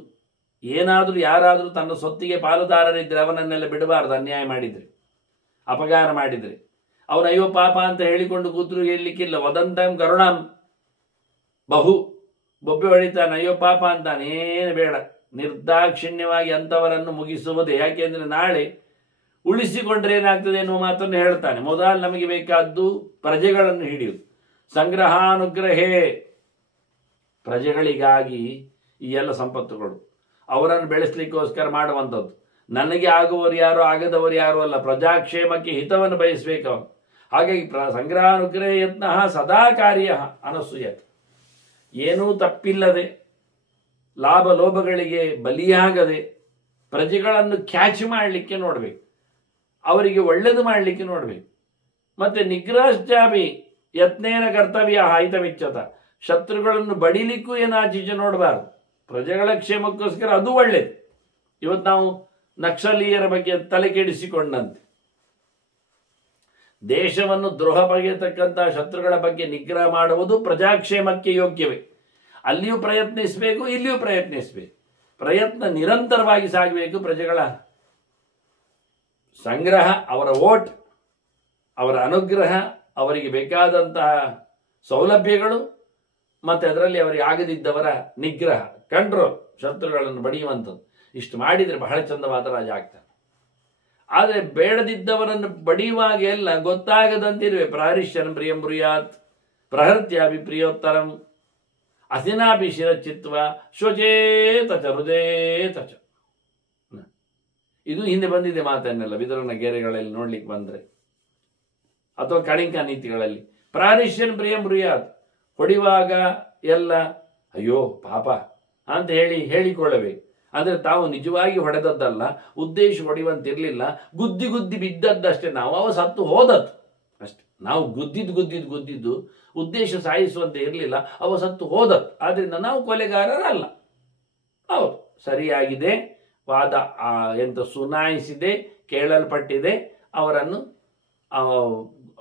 ಏನಾದರೂ ಯಾರಾದರೂ ತನ್ನ ಸೊತ್ತಿಗೆ ಪಾಲುದಾರರಿದ್ರೆ ಅವನನ್ನೆಲ್ಲ ಬಿಡಬಾರದು. ಅನ್ಯಾಯ ಮಾಡಿದ್ರೆ, ಅಪಕಾರ ಮಾಡಿದ್ರೆ, ಅವನ ಅಯ್ಯೋ ಪಾಪ ಅಂತ ಹೇಳಿಕೊಂಡು ಕೂತರು ಹೇಳಲಿಕ್ಕಿಲ್ಲ. ವದಂತಂ ಕರುಣಾಂ ಬಹು, ಬೊಬ್ಬೆ ಹೊಡಿತಾನೆ, ಅಯ್ಯೋ ಪಾಪ ಅಂತಾನೆ, ಏನು ಬೇಡ, ನಿರ್ದಾಕ್ಷಿಣ್ಯವಾಗಿ ಅಂಥವರನ್ನು ಮುಗಿಸುವುದೇ. ಯಾಕೆಂದ್ರೆ ನಾಳೆ ಉಳಿಸಿಕೊಂಡ್ರೆ ಏನಾಗ್ತದೆ ಎನ್ನುವ ಮಾತನ್ನು ಹೇಳ್ತಾನೆ. ಮೊದಲು ನಮಗೆ ಬೇಕಾದ್ದು ಪ್ರಜೆಗಳನ್ನು ಹಿಡಿಯುವುದು. ಸಂಗ್ರಹಾನುಗ್ರಹೇ, ಪ್ರಜೆಗಳಿಗಾಗಿ ಈ ಎಲ್ಲ ಸಂಪತ್ತುಗಳು ಅವರನ್ನು ಬೆಳೆಸಲಿಕ್ಕೋಸ್ಕರ ಮಾಡುವಂಥದ್ದು. ನನಗೆ ಆಗುವವರು ಯಾರು, ಆಗದವರು ಯಾರು ಅಲ್ಲ, ಪ್ರಜಾಕ್ಷೇಮಕ್ಕೆ ಹಿತವನ್ನು ಬಯಸಬೇಕು ಅವನು. ಹಾಗಾಗಿ ಸಂಗ್ರಹಾನುಗ್ರಹ ಯತ್ನ ಸದಾ ಕಾರ್ಯ ಅನಸೂಯತ, ಏನೂ ತಪ್ಪಿಲ್ಲದೆ, ಲಾಭ ಲೋಭಗಳಿಗೆ ಬಲಿಯಾಗದೆ ಪ್ರಜೆಗಳನ್ನು ಕ್ಯಾಚ್ ಮಾಡಲಿಕ್ಕೆ ನೋಡಬೇಕು, ಅವರಿಗೆ ಒಳ್ಳೆಯದು ಮಾಡಲಿಕ್ಕೆ ನೋಡಬೇಕು. ಮತ್ತೆ ನಿಗ್ರಹಶ್ಚಾಪಿ ಯತ್ನೇನ ಕರ್ತವ್ಯ ಹಿತಮಿಚ್ಚತ, ಶತ್ರುಗಳನ್ನು ಬಡಿಲಿಕ್ಕೂ ಏನಾಚೀಚೆ ನೋಡಬಾರ್ದು, ಪ್ರಜೆಗಳ ಕ್ಷೇಮಕ್ಕೋಸ್ಕರ ಅದು ಒಳ್ಳೆಯದು. ಇವತ್ತು ನಾವು ನಕ್ಸಲೀಯರ ಬಗ್ಗೆ ತಲೆ ಕೆಡಿಸಿಕೊಂಡಂತೆ ದೇಶವನ್ನು ದ್ರೋಹ ಬಗೆಯತಕ್ಕಂತಹ ಶತ್ರುಗಳ ಬಗ್ಗೆ ನಿಗ್ರಹ ಮಾಡುವುದು ಪ್ರಜಾಕ್ಷೇಮಕ್ಕೆ ಯೋಗ್ಯವೇ. ಅಲ್ಲಿಯೂ ಪ್ರಯತ್ನಿಸಬೇಕು, ಇಲ್ಲಿಯೂ ಪ್ರಯತ್ನಿಸಬೇಕು. ಪ್ರಯತ್ನ ನಿರಂತರವಾಗಿ ಸಾಗಬೇಕು. ಪ್ರಜೆಗಳ ಸಂಗ್ರಹ, ಅವರ ವೋಟ್, ಅವರ ಅನುಗ್ರಹ, ಅವರಿಗೆ ಬೇಕಾದಂತಹ ಸೌಲಭ್ಯಗಳು, ಮತ್ತೆ ಅದರಲ್ಲಿ ಅವರಿಗೆ ಆಗದಿದ್ದವರ ನಿಗ್ರಹ, ಕಂಟ್ರೋಲ್, ಶತ್ರುಗಳನ್ನು ಬಡಿಯುವಂಥದ್ದು. ಇಷ್ಟು ಮಾಡಿದರೆ ಬಹಳ ಚಂದವಾದ ರಾಜ ಆಗ್ತಾನೆ. ಆದರೆ ಬೇಡದಿದ್ದವರನ್ನು ಬಡಿಯುವಾಗ ಎಲ್ಲ ಗೊತ್ತಾಗದಂತಿರುವೆ. ಪ್ರಾರಿಶ್ಯನ ಪ್ರಿಯಂ ಬ್ರೂಯಾತ್ ಪ್ರಹೃತ್ಯಾಭಿ ಪ್ರಿಯೋತ್ತರಂ ಅಸಿನಾಭಿ ಶಿರಚಿತ್ವ ಶೋಚೇತ ಚ ಹೃದಯೇತ ಚ. ಇದು ಹಿಂದೆ ಬಂದಿದೆ ಮಾತನ್ನೆಲ್ಲ ವಿದುರನ ಗೆರೆಗಳಲ್ಲಿ ನೋಡ್ಲಿಕ್ಕೆ ಬಂದ್ರೆ, ಅಥವಾ ಕಣಿಕ ನೀತಿಗಳಲ್ಲಿ. ಪ್ರಾರಿಶ್ಯನ್ ಪ್ರಿಯಂ ಬ್ರೂಯಾತ್, ಹೊಡಿವಾಗ ಎಲ್ಲ ಅಯ್ಯೋ ಪಾಪ ಅಂತ ಹೇಳಿಕೊಳ್ಳಬೇಕು. ಅಂದ್ರೆ ತಾವು ನಿಜವಾಗಿ ಹೊಡೆದದ್ದಲ್ಲ, ಉದ್ದೇಶ ಹೊಡೆಯುವಂತಿರ್ಲಿಲ್ಲ, ಗುದ್ದಿ ಗುದ್ದಿ ಬಿದ್ದದ್ದಷ್ಟೇ. ನಾವು ಅವ ಸತ್ತು ಹೋದದ್ದು ಅಷ್ಟೆ. ನಾವು ಗುದ್ದಿದ್ದು ಉದ್ದೇಶ ಸಾಯಿಸುವಂತೆ ಇರಲಿಲ್ಲ, ಅವ ಸತ್ತು ಹೋದದ್ದು. ಆದ್ರಿಂದ ನಾವು ಕೊಲೆಗಾರರಲ್ಲ. ಹೌದು, ಸರಿಯಾಗಿದೆ, ವಾದ ಎಂತ ಸುನಾಯಿಸಿದೆ, ಕೇಳಲ್ಪಟ್ಟಿದೆ.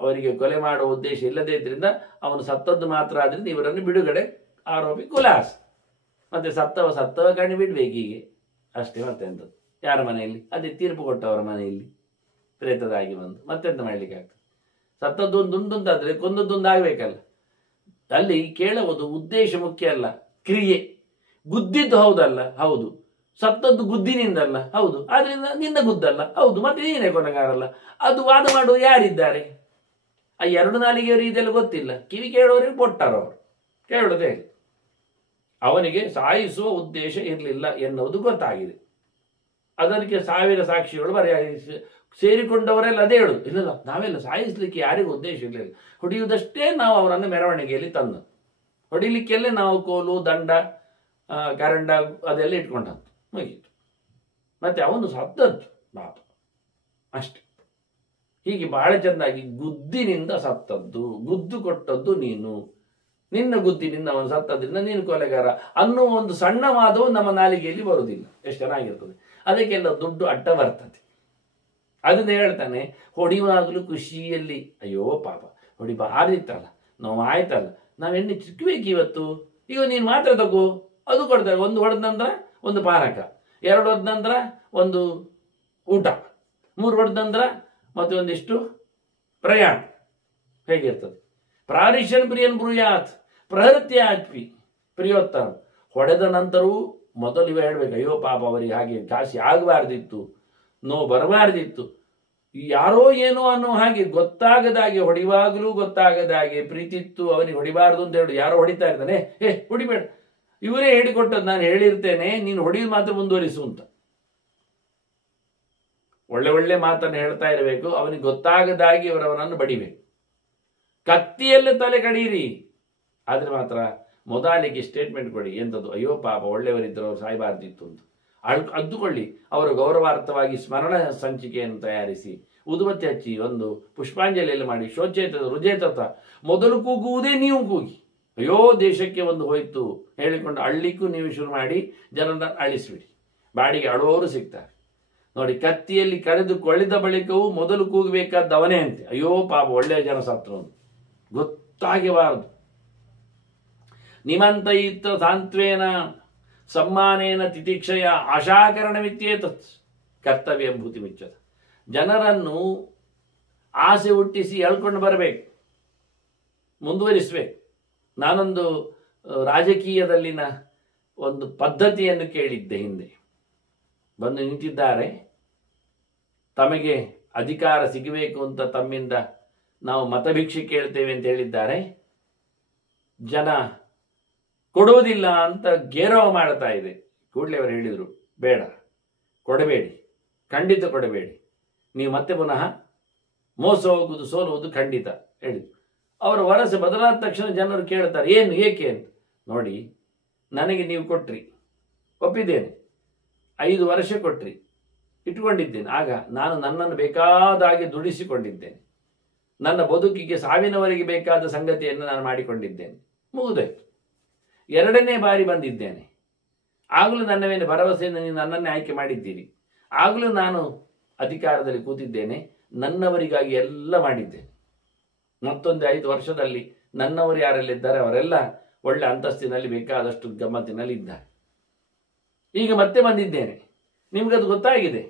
ಅವರಿಗೆ ಕೊಲೆ ಮಾಡುವ ಉದ್ದೇಶ ಇಲ್ಲದೇ ಇದ್ರಿಂದ ಅವನು ಸತ್ತದ್ದು ಮಾತ್ರ. ಆದ್ರಿಂದ ಇವರನ್ನು ಬಿಡುಗಡೆ, ಆರೋಪಿ ಖುಲಾಸ್. ಮತ್ತೆ ಸತ್ತವ ಕಣ್ಣು ಬಿಡ್ಬೇಕು ಹೀಗೆ ಅಷ್ಟೇ. ಮತ್ತೆಂಥದ್ದು ಯಾರ ಮನೆಯಲ್ಲಿ? ಅದೇ ತೀರ್ಪು ಕೊಟ್ಟವರ ಮನೆಯಲ್ಲಿ ಪ್ರೇತದಾಗಿ ಬಂದು ಮತ್ತೆಂತ ಮಾಡ್ಲಿಕ್ಕೆ ಆಗ್ತದೆ? ಸತ್ತದ್ದು ಒಂದುಂಟಾದ್ರೆ ಕೊಂದದ್ದೊಂದು ಆಗ್ಬೇಕಲ್ಲ. ಅಲ್ಲಿ ಕೇಳುವುದು ಉದ್ದೇಶ ಮುಖ್ಯ ಅಲ್ಲ, ಕ್ರಿಯೆ. ಗುದ್ದಿದ್ದು ಹೌದಲ್ಲ, ಹೌದು. ಸತ್ತದ್ದು ಗುದ್ದಿನಿಂದಲ್ಲ, ಹೌದು. ಆದ್ರಿಂದ ನಿಂದ ಗುದ್ದಲ್ಲ, ಹೌದು. ಮತ್ತೆ ನೀನೇ ಕೊನೆಗಾರಲ್ಲ. ಅದು ವಾದ ಮಾಡುವುದು ಯಾರಿದ್ದಾರೆ? ಆ ಎರಡು ನಾಲಿಗೆಯವರು ಇದೆಲ್ಲ ಗೊತ್ತಿಲ್ಲ. ಕಿವಿ ಕೇಳೋರಿಗೆ ಕೊಟ್ಟಾರವರು, ಕೇಳುವುದೇ. ಅವನಿಗೆ ಸಾಯಿಸುವ ಉದ್ದೇಶ ಇರಲಿಲ್ಲ ಎನ್ನುವುದು ಗೊತ್ತಾಗಿದೆ. ಅದಕ್ಕೆ 1000 ಸಾಕ್ಷಿಗಳು ಸೇರಿಕೊಂಡವರೆಲ್ಲ ಅದೇ ಹೇಳುದು. ಇಲ್ಲ, ನಾವೆಲ್ಲ ಸಾಯಿಸ್ಲಿಕ್ಕೆ ಯಾರಿಗೂ ಉದ್ದೇಶ ಇರಲಿಲ್ಲ, ಹೊಡೆಯುವುದಷ್ಟೇ ನಾವು ಅವರನ್ನು ಮೆರವಣಿಗೆಯಲ್ಲಿ ತಂದು, ಹೊಡಿಲಿಕ್ಕೆಲ್ಲೇ ನಾವು ಕೋಲು, ದಂಡ, ಕರಂಡ ಅದೆಲ್ಲ ಇಟ್ಕೊಂಡದ್ದು, ಮುಗೀತು. ಮತ್ತೆ ಅವನು ಸತ್ತದ್ದು ಪಾಪ ಅಷ್ಟೆ. ಹೀಗೆ ಬಹಳ ಚೆನ್ನಾಗಿ ಗುದ್ದಿನಿಂದ ಸತ್ತದ್ದು, ಗುದ್ದು ಕೊಟ್ಟದ್ದು ನೀನು, ನಿನ್ನ ಗುದ್ದಿನಿಂದ ಅವನು ಸತ್ತದ್ರಿಂದ ನೀನು ಕೊಲೆಗಾರ ಅನ್ನೋ ಒಂದು ಸಣ್ಣ ವಾದವು ನಮ್ಮ ನಾಲಿಗೆಯಲ್ಲಿ ಬರುವುದಿಲ್ಲ. ಎಷ್ಟು ಚೆನ್ನಾಗಿರ್ತದೆ. ಅದಕ್ಕೆಲ್ಲ ದುಡ್ಡು ಅಡ್ಡ ಬರ್ತದೆ. ಅದನ್ನ ಹೇಳ್ತಾನೆ, ಹೊಡಿಯುವಾಗಲೂ ಖುಷಿಯಲ್ಲಿ ಅಯ್ಯೋ ಪಾಪ ಹೊಡಿಬಾರ್ದಿತ್ತಲ್ಲ, ನಾವು ಆಯ್ತಲ್ಲ, ನಾವೆಣ್ಣೆ ಚಿಕ್ಕಬೇಕು ಇವತ್ತು, ಈಗ ನೀನು ಮಾತ್ರ ತಗೋ, ಅದು ಕೊಡ್ತಾರೆ. 1 ಹೊಡೆದ ನಂತರ 1 ಪಾನಕ, 2 ಹೊಡೆದ ನಂತರ 1 ಊಟ, 3 ಹೊಡೆದ ನಂತರ ಮತ್ತೆ ಒಂದಿಷ್ಟು ಪ್ರಯಾಣ. ಹೇಗಿರ್ತದೆ? ಪ್ರಾರಿಶನ್ ಪ್ರಿಯನ್ ಬ್ರೂಯಾತ್ ಪ್ರಹೃತ್ಯಾತ್ವಿ ಪ್ರಿಯೋತ್ತಮ. ಹೊಡೆದ ನಂತರವೂ ಮೊದಲು ಇವ ಹೇಳ್ಬೇಕು, ಅಯ್ಯೋ ಪಾಪ ಅವರಿಗೆ ಹಾಗೆ ಕಾಶಿ ಆಗಬಾರ್ದಿತ್ತು, ಬರಬಾರ್ದಿತ್ತು, ಯಾರೋ ಏನೋ ಅನ್ನೋ ಹಾಗೆ ಗೊತ್ತಾಗದಾಗೆ, ಹೊಡಿವಾಗಲೂ ಗೊತ್ತಾಗದಾಗೆ ಪ್ರೀತಿತ್ತು ಅವನಿಗೆ ಹೊಡಿಬಾರ್ದು ಅಂತ ಹೇಳಿ ಯಾರೋ ಹೊಡಿತಾ ಇರ್ತಾನೆ, ಹೊಡಿಬೇಡ, ಇವರೇ ಹೇಳಿಕೊಟ್ಟದ್ದು, ನಾನು ಹೇಳಿರ್ತೇನೆ, ನೀನು ಹೊಡಿಯೋದು ಮಾತ್ರ ಮುಂದುವರಿಸು ಅಂತ. ಒಳ್ಳೆ ಮಾತನ್ನು ಹೇಳ್ತಾ ಇರಬೇಕು. ಅವನಿಗೆ ಗೊತ್ತಾಗದಾಗಿ ಅವರವನನ್ನು ಬಡಿಬೇಕು. ಕತ್ತಿಯಲ್ಲೇ ತಲೆ ಕಡೀರಿ, ಆದ್ರೆ ಮಾತ್ರ ಮೊದಲಿಗೆ ಸ್ಟೇಟ್ಮೆಂಟ್ ಕೊಡಿ. ಎಂಥದ್ದು? ಅಯ್ಯೋ ಪಾಪ ಒಳ್ಳೆಯವರಿದ್ದರು, ಅವ್ರು ಸಾಯಬಾರ್ದಿತ್ತು ಅಂತ ಅದ್ದುಕೊಳ್ಳಿ. ಅವರು ಗೌರವಾರ್ಥವಾಗಿ ಸ್ಮರಣ ಸಂಚಿಕೆಯನ್ನು ತಯಾರಿಸಿ, ಉದುಬತ್ತಿ ಹಚ್ಚಿ, ಒಂದು ಪುಷ್ಪಾಂಜಲಿಯಲ್ಲಿ ಮಾಡಿ, ಶೋಚೇತ ರುಜೇತ ಮೊದಲು ಕೂಗುವುದೇ ನೀವು ಕೂಗಿ. ಅಯ್ಯೋ ದೇಶಕ್ಕೆ ಒಂದು ಹೋಯ್ತು ಹೇಳಿಕೊಂಡು ಅಳ್ಳಿಕ್ಕೂ ನೀವು ಶುರು ಮಾಡಿ ಜನರನ್ನ ಅಳಿಸ್ಬಿಡಿ. ಬಾಡಿಗೆ ಅಳುವವರು ಸಿಗ್ತಾರೆ ನೋಡಿ. ಕತ್ತಿಯಲ್ಲಿ ಕಳೆದು ಕೊಳ್ಳಿದ ಬಳಿಕವೂ ಮೊದಲು ಕೂಗಬೇಕಾದ ಅವನೇ ಅಂತೆ, ಅಯ್ಯೋ ಪಾಪ ಒಳ್ಳೆಯ ಜನ ಸತ್ರು ಅಂತ ಗೊತ್ತಾಗಬಾರದು. ನಿಮಂತಯಿತ ಸಾಂತ್ವೇನ ಸಮ್ಮಾನೇನ ತಿತಿಕ್ಷಯ ಆಶಾಕರಣವಿತ್ಯೇತತ್ ಕರ್ತವ್ಯ ಭೂತಿ ಮಿಚ್ಚದ. ಜನರನ್ನು ಆಸೆ ಹುಟ್ಟಿಸಿ ಎಳ್ಕೊಂಡು ಬರಬೇಕು, ಮುಂದುವರಿಸಬೇಕು. ನಾನೊಂದು ರಾಜಕೀಯದಲ್ಲಿನ ಒಂದು ಪದ್ಧತಿಯನ್ನು ಕೇಳಿದ್ದೆ ಹಿಂದೆ. ಬಂದು ನಿಂತಿದ್ದಾರೆ, ತಮಗೆ ಅಧಿಕಾರ ಸಿಗಬೇಕು ಅಂತ ತಮ್ಮಿಂದ ನಾವು ಮತಭಿಕ್ಷೆ ಕೇಳ್ತೇವೆ ಅಂತ ಹೇಳಿದ್ದಾರೆ. ಜನ ಕೊಡುವುದಿಲ್ಲ ಅಂತ ಗೇರವ ಮಾಡ್ತಾ ಇದೆ. ಕೂಡಲೇ ಅವರು ಹೇಳಿದರು, ಬೇಡ, ಕೊಡಬೇಡಿ, ಖಂಡಿತ ಕೊಡಬೇಡಿ, ನೀವು ಮತ್ತೆ ಪುನಃ ಮೋಸ ಹೋಗುವುದು, ಸೋಲುವುದು ಖಂಡಿತ ಹೇಳಿದ್ರು. ಅವರ ವರಸೆ ಬದಲಾದ ತಕ್ಷಣ ಜನರು ಕೇಳ್ತಾರೆ, ಏನು, ಏಕೆ ಅಂತ. ನೋಡಿ, ನನಗೆ ನೀವು ಕೊಟ್ರಿ, ಒಪ್ಪಿದ್ದೇನೆ, 5 ವರ್ಷ ಕೊಟ್ರಿ, ಇಟ್ಟುಕೊಂಡಿದ್ದೇನೆ. ಆಗ ನಾನು ನನ್ನನ್ನು ಬೇಕಾದ ಹಾಗೆ ದುಡಿಸಿಕೊಂಡಿದ್ದೇನೆ, ನನ್ನ ಬದುಕಿಗೆ ಸಾವಿನವರೆಗೆ ಬೇಕಾದ ಸಂಗತಿಯನ್ನು ನಾನು ಮಾಡಿಕೊಂಡಿದ್ದೇನೆ, ಮುಗಿದೋಯ್ತು. 2ನೇ ಬಾರಿ ಬಂದಿದ್ದೇನೆ, ಆಗಲೂ ನನ್ನ ಮೇಲೆ ಭರವಸೆಯಿಂದ ನೀವು ನನ್ನನ್ನೇ ಆಯ್ಕೆ ಮಾಡಿದ್ದೀರಿ, ಆಗಲೂ ನಾನು ಅಧಿಕಾರದಲ್ಲಿ ಕೂತಿದ್ದೇನೆ, ನನ್ನವರಿಗಾಗಿ ಎಲ್ಲ ಮಾಡಿದ್ದೇನೆ. ಮತ್ತೊಂದು 5 ವರ್ಷದಲ್ಲಿ ನನ್ನವರು ಯಾರೆಲ್ಲಿದ್ದಾರೆ ಅವರೆಲ್ಲ ಒಳ್ಳೆ ಅಂತಸ್ತಿನಲ್ಲಿ ಬೇಕಾದಷ್ಟು ಗಮ್ಮತ್ತಿನಲ್ಲಿ ಇದ್ದಾರೆ. ಈಗ ಮತ್ತೆ ಬಂದಿದ್ದೇನೆ, ನಿಮಗದು ಗೊತ್ತಾಗಿದೆ,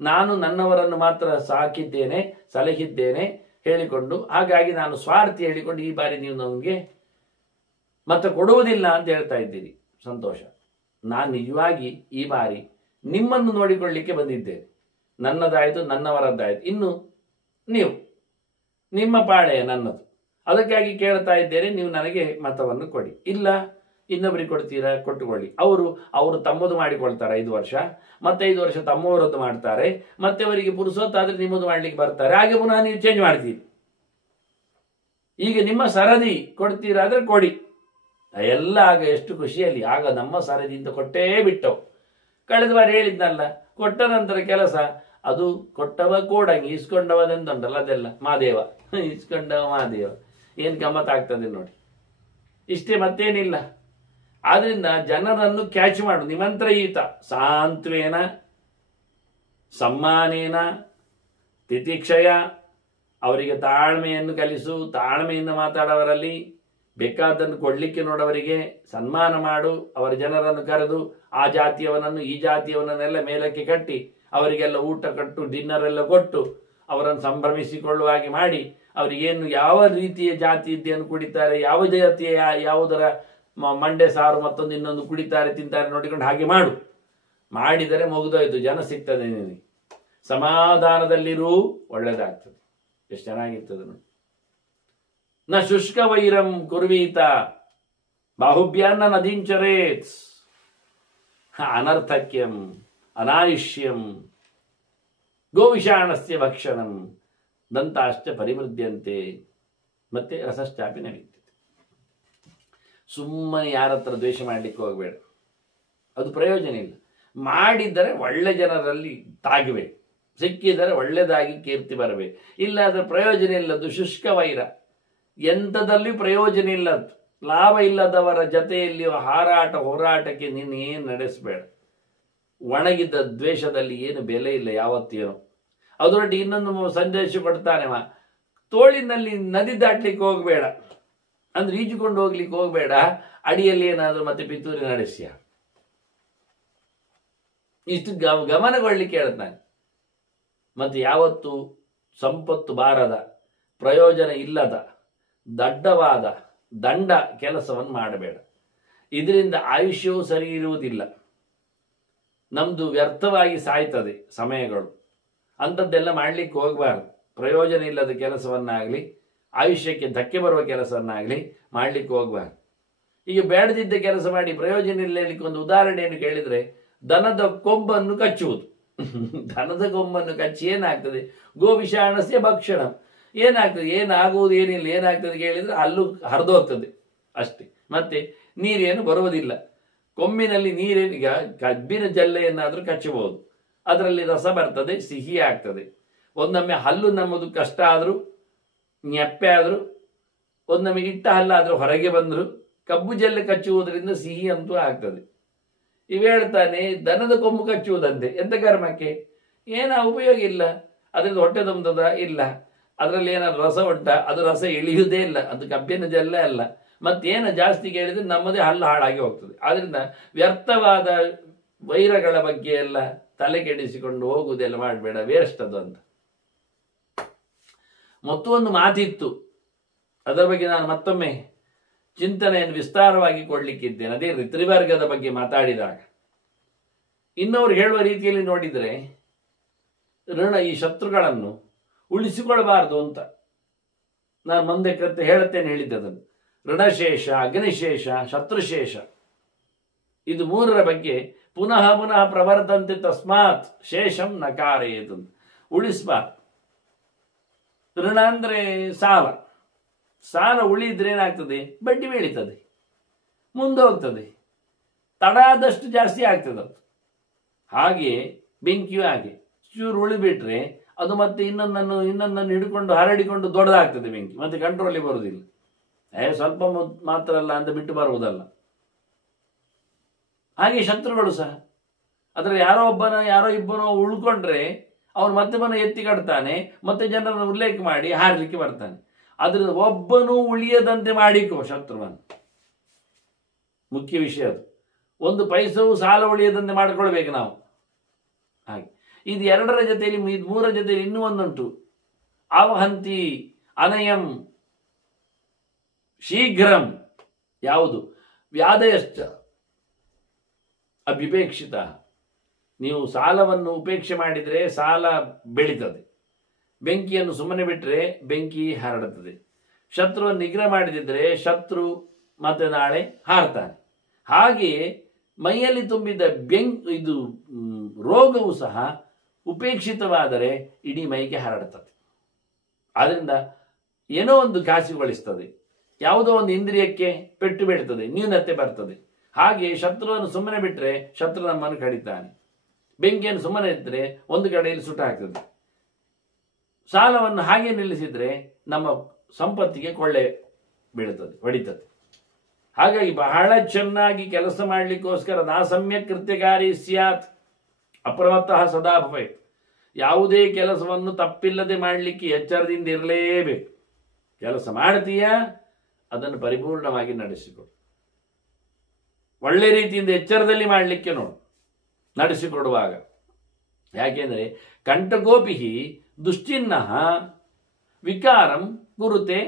ನಾನು ನನ್ನವರನ್ನು ಮಾತ್ರ ಸಾಕಿದ್ದೇನೆ, ಸಲಹಿದ್ದೇನೆ ಹೇಳಿಕೊಂಡು, ಹಾಗಾಗಿ ನಾನು ಸ್ವಾರ್ಥಿ ಹೇಳಿಕೊಂಡು ಈ ಬಾರಿ ನೀವು ನಮಗೆ ಮತ್ತೆ ಕೊಡುವುದಿಲ್ಲ ಅಂತ ಹೇಳ್ತಾ ಇದ್ದೀರಿ. ಸಂತೋಷ. ನಾನು ನಿಜವಾಗಿ ಈ ಬಾರಿ ನಿಮ್ಮನ್ನು ನೋಡಿಕೊಳ್ಳಿಕ್ಕೆ ಬಂದಿದ್ದೇನೆ. ನನ್ನದಾಯಿತು, ನನ್ನವರದ್ದಾಯಿತು, ಇನ್ನು ನೀವು ನಿಮ್ಮ ಪಾಳೆಯ ನನ್ನದು, ಅದಕ್ಕಾಗಿ ಕೇಳ್ತಾ ಇದ್ದೇನೆ, ನೀವು ನನಗೆ ಮತವನ್ನು ಕೊಡಿ. ಇಲ್ಲ ಇನ್ನೊಬ್ಬರಿಗೆ ಕೊಡ್ತೀರಾ, ಕೊಟ್ಟುಕೊಳ್ಳಿ. ಅವರು ತಮ್ಮದು ಮಾಡಿಕೊಳ್ತಾರೆ 5 ವರ್ಷ, ಮತ್ತೆ 5 ವರ್ಷ ತಮ್ಮವರದ್ದು ಮಾಡ್ತಾರೆ, ಮತ್ತೆ ಅವರಿಗೆ ಪುರುಸೊತ್ತಾದ್ರೆ ನಿಮ್ಮದು ಮಾಡ್ಲಿಕ್ಕೆ ಬರ್ತಾರೆ, ಹಾಗೆ ಪುನಃ ನೀವು ಚೇಂಜ್ ಮಾಡ್ತೀರಿ. ಈಗ ನಿಮ್ಮ ಸರದಿ ಕೊಡ್ತೀರಾದ್ರೆ ಕೊಡಿ, ಎಲ್ಲ ಆಗ ಎಷ್ಟು ಖುಷಿಯಲ್ಲಿ. ಆಗ ನಮ್ಮ ಸರದಿಯಿಂದ ಕೊಟ್ಟೇ ಬಿಟ್ಟವು. ಕಳೆದ ಬಾರಿ ಹೇಳಿದ್ನಲ್ಲ, ಕೊಟ್ಟ ನಂತರ ಕೆಲಸ ಅದು ಕೊಟ್ಟವ ಕೋಡಂಗಿ, ಇಸ್ಕೊಂಡವದೆಂದುಂಟಲ್ಲ ಅದೆಲ್ಲ ಮಾದೇವ, ಇಸ್ಕೊಂಡವ ಮಾದೇವ, ಏನು ಗಮ್ಮತ್ತಾಗ್ತದೆ ನೋಡಿ. ಇಷ್ಟೇ, ಮತ್ತೇನಿಲ್ಲ. ಆದ್ರಿಂದ ಜನರನ್ನು ಕ್ಯಾಚ್ ಮಾಡು. ನಿಮಂತ್ರ ಈತ ಸಾಂತ್ವೇನ ಸಮ್ಮಾನೇನ ತಿತಿಕ್ಷಯ, ಅವರಿಗೆ ತಾಳ್ಮೆಯನ್ನು ಕಲಿಸು, ತಾಳ್ಮೆಯಿಂದ ಮಾತಾಡೋವರಲ್ಲಿ, ಬೇಕಾದನ್ನು ಕೊಡ್ಲಿಕ್ಕೆ ನೋಡವರಿಗೆ ಸನ್ಮಾನ ಮಾಡು. ಅವರ ಜನರನ್ನು ಕರೆದು ಆ ಜಾತಿಯವನನ್ನು ಈ ಜಾತಿಯವನನ್ನೆಲ್ಲ ಮೇಲಕ್ಕೆ ಕಟ್ಟಿ ಅವರಿಗೆಲ್ಲ ಊಟ ಕಟ್ಟು, ಡಿನ್ನರ್ ಎಲ್ಲ ಕೊಟ್ಟು ಅವರನ್ನು ಸಂಭ್ರಮಿಸಿಕೊಳ್ಳುವ ಹಾಗೆ ಮಾಡಿ, ಅವರಿಗೇನು ಯಾವ ರೀತಿಯ ಜಾತಿ ಇದ್ದೇನು ಕುಡಿತಾರೆ, ಯಾವ ಜಾತಿಯ ಯಾವುದರ ಮಂಡೆ ಸಾರು ಮತ್ತೊಂದು ಇನ್ನೊಂದು ಕುಡಿತಾರೆ ತಿಂತಾರೆ ನೋಡಿಕೊಂಡು ಹಾಗೆ ಮಾಡು. ಮಾಡಿದರೆ ಮುಗಿದೋಯ್ತು, ಜನ ಸಿಗ್ತದೆ ನಿನಗೆ. ಸಮಾಧಾನದಲ್ಲಿರೂ ಒಳ್ಳೆದಾಗ್ತದೆ. ಎಷ್ಟು ಚೆನ್ನಾಗಿರ್ತದೆ ನೋಡಿ. ನ ಶುಷ್ಕ ವೈರಂ ಕುರ್ವೀತ ಬಾಹುಬ್ಯಾನ್ನ ನದೀಂಚರೇತ್ ಅನರ್ಥಕ್ಯಂ ಅನಾಯುಷ್ಯಂ ಗೋವಿಷಾಣಸ್ಯ ಭಕ್ಷಣಂ ದಂತಾಶ್ಚ ಪರಿವೃದ್ಧಂತೆ ಮತ್ತೆ ರಸಶ್ಚಾಪಿ ನಡೀತದೆ. ಸುಮ್ಮನೆ ಯಾರ ಹತ್ರ ದ್ವೇಷ ಮಾಡಲಿಕ್ಕೆ ಹೋಗಬೇಡ, ಅದು ಪ್ರಯೋಜನ ಇಲ್ಲ. ಮಾಡಿದ್ದರೆ ಒಳ್ಳೆ ಜನರಲ್ಲಿ ತಾಗಬೇಕು, ಸಿಕ್ಕಿದರೆ ಒಳ್ಳೆದಾಗಿ ಕೀರ್ತಿ ಬರಬೇಕು. ಇಲ್ಲಾದ್ರೆ ಪ್ರಯೋಜನ ಇಲ್ಲದ್ದು ಶುಷ್ಕ ವೈರ, ಎಂಥದಲ್ಲಿ ಪ್ರಯೋಜನ ಇಲ್ಲದ್ದು. ಲಾಭ ಇಲ್ಲದವರ ಜೊತೆಯಲ್ಲಿ ಹಾರಾಟ ಹೋರಾಟಕ್ಕೆ ನೀನು ಏನು ನಡೆಸಬೇಡ. ಒಣಗಿದ್ದ ದ್ವೇಷದಲ್ಲಿ ಏನು ಬೆಲೆ ಇಲ್ಲ ಯಾವತ್ತೇನೋ. ಅದರೊಟ್ಟಿಗೆ ಇನ್ನೊಂದು ಸಂದೇಶ ಕೊಡ್ತಾನೆವ, ತೋಳಿನಲ್ಲಿ ನದಿ ದಾಟ್ಲಿಕ್ಕೆ ಹೋಗಬೇಡ, ಅಂದ್ರೆ ಈಜುಕೊಂಡು ಹೋಗ್ಲಿಕ್ಕೆ ಹೋಗಬೇಡ, ಅಡಿಯಲ್ಲಿ ಏನಾದರೂ ಮತ್ತೆ ಪಿತೂರಿ ನಡೆಸ್ಯ. ಇಷ್ಟು ಗಮನಗೊಳ್ಳಿಕ್ಕೆ ಹೇಳ್ತಾನೆ. ಮತ್ತೆ ಯಾವತ್ತು ಸಂಪತ್ತು ಬಾರದ, ಪ್ರಯೋಜನ ಇಲ್ಲದ, ದಡ್ಡವಾದ ದಂಡ ಕೆಲಸವನ್ನು ಮಾಡಬೇಡ. ಇದರಿಂದ ಆಯುಷ್ಯವೂ ಸರಿ ಇರುವುದಿಲ್ಲ, ನಮ್ದು ವ್ಯರ್ಥವಾಗಿ ಸಾಯ್ತದೆ ಸಮಯಗಳು. ಅಂಥದ್ದೆಲ್ಲ ಮಾಡ್ಲಿಕ್ಕೆ ಹೋಗಬಾರ್ದು. ಪ್ರಯೋಜನ ಇಲ್ಲದ ಕೆಲಸವನ್ನಾಗಲಿ, ಆಯುಷ್ಯಕ್ಕೆ ಧಕ್ಕೆ ಬರುವ ಕೆಲಸವನ್ನಾಗಲಿ ಮಾಡ್ಲಿಕ್ಕೆ ಹೋಗಬಾರ್ದು. ಈಗ ಬೇಡದಿದ್ದ ಕೆಲಸ ಮಾಡಿ ಪ್ರಯೋಜನ ಇಲ್ಲ ಹೇಳಲಿಕ್ಕೆ ಒಂದು ಉದಾಹರಣೆಯನ್ನು ಕೇಳಿದರೆ, ದನದ ಕೊಂಬನ್ನು ಕಚ್ಚುವುದು. ದನದ ಕೊಂಬನ್ನು ಕಚ್ಚಿ ಏನಾಗ್ತದೆ? ಗೋವಿಷಾಣಸ್ಯ ಭಕ್ಷಣ. ಏನಾಗ್ತದೆ? ಏನಾಗುವುದು ಏನಿಲ್ಲ. ಏನಾಗ್ತದೆ ಕೇಳಿದ್ರೆ ಹಲ್ಲು ಹರಿದೋಗ್ತದೆ ಅಷ್ಟೇ, ಮತ್ತೆ ನೀರೇನು ಬರುವುದಿಲ್ಲ. ಕೊಂಬಿನಲ್ಲಿ ನೀರೇನು, ಈಗ ಕಬ್ಬಿನ ಜಲ್ಲೆಯನ್ನಾದರೂ ಕಚ್ಚಬಹುದು, ಅದರಲ್ಲಿ ರಸ ಬರ್ತದೆ, ಸಿಹಿ ಆಗ್ತದೆ. ಒಂದೊಮ್ಮೆ ಹಲ್ಲು ನಮ್ಮದು ಕಷ್ಟ ಆದರೂ, ನೆಪ್ಪೆ ಆದರೂ, ಒಂದೊಮ್ಮೆ ಇಟ್ಟ ಹಲ್ಲಾದರೂ ಹೊರಗೆ ಬಂದರೂ ಕಬ್ಬು ಜಲ್ಲೆ ಕಚ್ಚುವುದರಿಂದ ಸಿಹಿ ಅಂತೂ ಆಗ್ತದೆ. ಇವ ಹೇಳ್ತಾನೆ ದನದ ಕೊಂಬು ಕಚ್ಚುವುದಂತೆ. ಎಂತ ಕರ್ಮಕ್ಕೆ? ಏನ ಉಪಯೋಗ ಇಲ್ಲ. ಅದರಿಂದ ಹೊಟ್ಟೆ ತುಂಬದ ಇಲ್ಲ, ಅದರಲ್ಲಿ ಏನಾದ್ರು ರಸ ಉಂಟ, ಅದು ರಸ ಇಳಿಯುವುದೇ ಇಲ್ಲ, ಅದು ಕಬ್ಬಿನ ಜಲ್ಲೆ ಅಲ್ಲ. ಮತ್ತೇನು ಜಾಸ್ತಿ ಕೇಳಿದ್ರೆ ನಮ್ಮದೇ ಹಲ್ಲು ಹಾಳಾಗಿ ಹೋಗ್ತದೆ. ಆದ್ರಿಂದ ವ್ಯರ್ಥವಾದ ವೈರಗಳ ಬಗ್ಗೆ ಎಲ್ಲ ತಲೆ ಕೆಡಿಸಿಕೊಂಡು ಹೋಗುವುದೆಲ್ಲ ಮಾಡಬೇಡ, ವೇಸ್ಟ್ ಅದು ಅಂತ. ಮತ್ತೊಂದು ಮಾತಿತ್ತು, ಅದರ ಬಗ್ಗೆ ನಾನು ಮತ್ತೊಮ್ಮೆ ಚಿಂತನೆಯನ್ನು ವಿಸ್ತಾರವಾಗಿ ಕೊಡ್ಲಿಕ್ಕಿದ್ದೇನೆ. ಅದೇ ತ್ರಿವರ್ಗದ ಬಗ್ಗೆ ಮಾತಾಡಿದಾಗ ಇನ್ನವರು ಹೇಳುವ ರೀತಿಯಲ್ಲಿ ನೋಡಿದರೆ ಈ ಶತ್ರುಗಳನ್ನು ಉಳಿಸಿಕೊಳ್ಬಾರ್ದು ಅಂತ ನಾನು ಮುಂದೆ ಹೇಳುತ್ತೇನೆ, ಹೇಳಿದ್ದದನ್ನು. ಋಣಶೇಷ, ಅಗ್ನಿಶೇಷ, ಶತ್ರುಶೇಷ, ಇದು ಮೂರರ ಬಗ್ಗೆ ಪುನಃ ಪುನಃ ಪ್ರವರ್ತಂತೆ ತಸ್ಮಾತ್ ಶೇಷಂ ನಕಾರೇತು, ಉಳಿಸಬಾರ್ದು. ಋಣ ಅಂದ್ರೆ ಸಾಲ. ಸಾಲ ಉಳಿದ್ರೆ ಏನಾಗ್ತದೆ? ಬಡ್ಡಿ ಬೆಳೀತದೆ, ಮುಂದೆ ಹೋಗ್ತದೆ, ತಡ ಆದಷ್ಟು ಜಾಸ್ತಿ ಆಗ್ತದೆ ಅದು. ಹಾಗೆ ಬೆಂಕಿಯೂ ಹಾಗೆ, ಚೂರು ಉಳಿಬಿಟ್ರೆ ಅದು ಮತ್ತೆ ಇನ್ನೊಂದನ್ನು ಹಿಡ್ಕೊಂಡು ಹರಡಿಕೊಂಡು ದೊಡ್ಡದಾಗ್ತದೆ ಬೆಂಕಿ, ಮತ್ತೆ ಕಂಟ್ರೋಲಿಗೆ ಬರುವುದಿಲ್ಲ. ಸ್ವಲ್ಪ ಮಾತ್ರ ಅಲ್ಲ ಅಂತ ಬಿಟ್ಟು ಬರುವುದಲ್ಲ. ಹಾಗೆ ಶತ್ರುಗಳು ಸಹ, ಅದರ ಯಾರೋ ಇಬ್ಬನೋ ಉಳ್ಕೊಂಡ್ರೆ ಅವನು ಮತ್ತೆ ಎತ್ತಿ ಕಟ್ತಾನೆ, ಮತ್ತೆ ಜನರನ್ನು ಉಲ್ಲೇಖ ಮಾಡಿ ಹಾರಲಿಕ್ಕೆ ಬರ್ತಾನೆ. ಅದ್ರ ಒಬ್ಬನೂ ಉಳಿಯದಂತೆ ಮಾಡಿಕೋ ಶತ್ರುವನ್ನು. ಮುಖ್ಯ ವಿಷಯ ಅದು. ಒಂದು ಪೈಸವು ಸಾಲ ಉಳಿಯದಂತೆ ಮಾಡಿಕೊಳ್ಬೇಕು ನಾವು. ಹಾಗೆ ಇದು ಎರಡರ ಜೊತೆಯಲ್ಲಿ, ಇದು ಮೂರರ ಜೊತೆಯಲ್ಲಿ ಇನ್ನೂ ಒಂದುಂಟು. ಆವಹಂತಿ ಅನಯಂ ಶೀಘ್ರಂ. ಯಾವುದು? ವ್ಯಾಧಯಶ್ಚ ಅಭಿಪೇಕ್ಷಿತ. ನೀವು ಸಾಲವನ್ನು ಉಪೇಕ್ಷೆ ಮಾಡಿದರೆ ಸಾಲ ಬೆಳೀತದೆ, ಬೆಂಕಿಯನ್ನು ಸುಮ್ಮನೆ ಬಿಟ್ಟರೆ ಬೆಂಕಿ ಹರಡುತ್ತದೆ. ಶತ್ರುವನ್ನು ನಿಗ್ರಹ ಮಾಡದಿದ್ದರೆ ಶತ್ರು ಮತ್ತೆ ನಾಳೆ ಹಾರ್ತಾನೆ. ಹಾಗೆಯೇ ಮೈಯಲ್ಲಿ ತುಂಬಿದ ಇದು ರೋಗವು ಸಹ ಉಪೇಕ್ಷಿತವಾದರೆ ಇಡೀ ಮೈಗೆ ಹರಡುತ್ತದೆ. ಆದ್ದರಿಂದ ಏನೋ ಒಂದು ಘಾಸಿಗೊಳಿಸ್ತದೆ, ಯಾವುದೋ ಒಂದು ಇಂದ್ರಿಯಕ್ಕೆ ಪೆಟ್ಟು ಬೀಳ್ತದೆ, ನ್ಯೂನತೆ ಬರ್ತದೆ. ಹಾಗೆ ಶತ್ರುವನ್ನು ಸುಮ್ಮನೆ ಬಿಟ್ಟರೆ ಶತ್ರು ನಮ್ಮನ್ನು ಕಡಿತಾನೆ. ಬೆಂಕಿಯನ್ನು ಸುಮ್ಮನೆ ಇಟ್ಟರೆ ಒಂದು ಕಡೆಯಲ್ಲಿ ಸುಟ್ಟು ಹಾಕ್ತದೆ. ಸಾಲವನ್ನು ಹಾಗೆ ನಿಲ್ಲಿಸಿದ್ರೆ ನಮ್ಮ ಸಂಪತ್ತಿಗೆ ಕೊಳ್ಳೆ ಬೀಳುತ್ತದೆ, ಹೊಡಿತದೆ. ಹಾಗಾಗಿ ಬಹಳ ಚೆನ್ನಾಗಿ ಕೆಲಸ ಮಾಡಲಿಕ್ಕೋಸ್ಕರ ನಾ ಸಮ್ಯಕ್ ಕೃತ್ಯಕಾರಿ ಸ್ಯಾತ್ ಅಪ್ರಮತ್ತಃ ಸದಾ ಭವೇತ್. ಯಾವುದೇ ಕೆಲಸವನ್ನು ತಪ್ಪಿಲ್ಲದೆ ಮಾಡಲಿಕ್ಕೆ ಎಚ್ಚರದಿಂದ ಇರಲೇಬೇಕು. ಕೆಲಸ ಮಾಡ್ತೀಯಾ, ಅದನ್ನು ಪರಿಪೂರ್ಣವಾಗಿ ನಡೆಸಿಕೊಡು. ಒಳ್ಳೆ ರೀತಿಯಿಂದ ಎಚ್ಚರದಲ್ಲಿ ಮಾಡಲಿಕ್ಕೆ ನೋಡು ನಡೆಸಿಕೊಡುವಾಗ. ಯಾಕೆಂದರೆ ಕಂಠಗೋಪಿ ದುಶ್ಚಿನ್ನ ವಿಕಾರಂ ಕುರುತೆ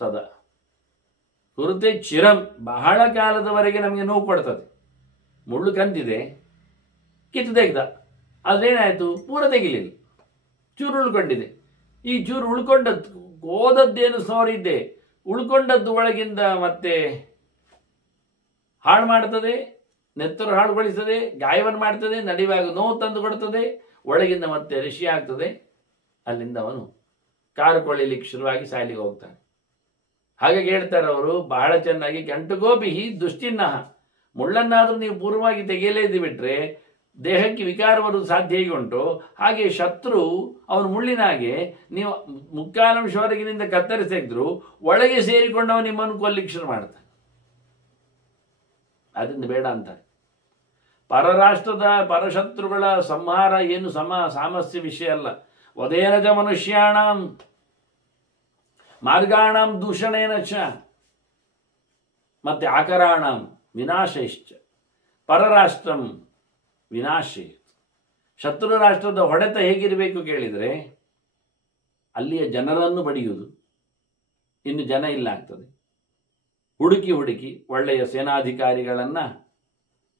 ಸದಾ ಕುರುತೆ ಚಿರಂ. ಬಹಳ ಕಾಲದವರೆಗೆ ನಮಗೆ ನೋವು ಕೊಡ್ತದೆ. ಮುಳ್ಳು ಕಂದಿದೆ, ಕಿತ್ತು ತೆಗೆದ, ಅದೇನಾಯಿತು? ಪೂರ ತೆಗಿಲಿಲ್ಲ, ಚೂರು ಉಳ್ಕೊಂಡಿದೆ. ಈ ಚೂರು ಉಳ್ಕೊಂಡದ್ದು ಹೋದದ್ದೇನು ಸೋರಿದ್ದೆ, ಉಳ್ಕೊಂಡದ್ದು ಒಳಗಿಂದ ಮತ್ತೆ ಹಾಳು ಮಾಡ್ತದೆ, ನೆತ್ತರು ಹಾಳುಗೊಳಿಸ್ತದೆ, ಗಾಯವನ್ನು ಮಾಡ್ತದೆ, ನಡೆಯುವಾಗ ನೋವು ತಂದು ಕೊಡ್ತದೆ, ಒಳಗಿಂದ ಮತ್ತೆ ಋಷಿ ಆಗ್ತದೆ. ಅಲ್ಲಿಂದ ಅವನು ಕಾರು ಕೊಳ್ಳಲಿಕ್ಕೆ ಶುರುವಾಗಿ ಸಾಯಲಿಗೆ ಹೋಗ್ತಾನೆ. ಹಾಗಾಗಿ ಹೇಳ್ತಾರೆ ಅವರು ಬಹಳ ಚೆನ್ನಾಗಿ, ಕಂಠಗೋಪಿ ದುಶ್ಚಿನ್ನ. ಮುಳ್ಳನ್ನಾದರೂ ನೀವು ಪೂರ್ವವಾಗಿ ತೆಗೆಯಲೇದು ಬಿಟ್ರೆ ದೇಹಕ್ಕೆ ವಿಕಾರ ಬರುವುದು ಸಾಧ್ಯ ಹೇಗೆ ಉಂಟು, ಹಾಗೆ ಶತ್ರು ಅವನು ಮುಳ್ಳಿನ ಹಾಗೆ ನೀವು ಮುಕ್ಕಾಲಂಶವರೆಗಿನಿಂದ ಕತ್ತರಿಸಿ ತೆಗೆದ್ರು ಒಳಗೆ ಸೇರಿಕೊಂಡವ ನಿಮ್ಮನ್ನು ಕೊಲ್ಲಿಕ್ಕೆ ಶುರು ಮಾಡ್ತಾನೆ. ಅದರಿಂದ ಬೇಡ ಅಂತಾರೆ. ಪರರಾಷ್ಟ್ರದ ಪರಶತ್ರುಗಳ ಸಂಹಾರ ಏನು ಸಾಮಸ್ಯ ವಿಷಯ ಅಲ್ಲ. ವದೇನಜ ಮನುಷ್ಯಾಣಂ ಮಾರ್ಗಾಣಂ ದೂಷಣೇನ ಚ ಮತ್ತೆ ಆಕರಾಣಂ ವಿನಾಶೈಶ್ಚ ಪರರಾಷ್ಟ್ರಂ ವಿನಾಶೇ. ಶತ್ರು ರಾಷ್ಟ್ರದ ಹೊಡೆತ ಹೇಗಿರಬೇಕು ಕೇಳಿದರೆ, ಅಲ್ಲಿಯ ಜನರನ್ನು ಬಡಿಯುವುದು, ಇನ್ನು ಜನ ಇಲ್ಲ ಆಗ್ತದೆ. ಹುಡುಕಿ ಒಳ್ಳೆಯ ಸೇನಾಧಿಕಾರಿಗಳನ್ನು,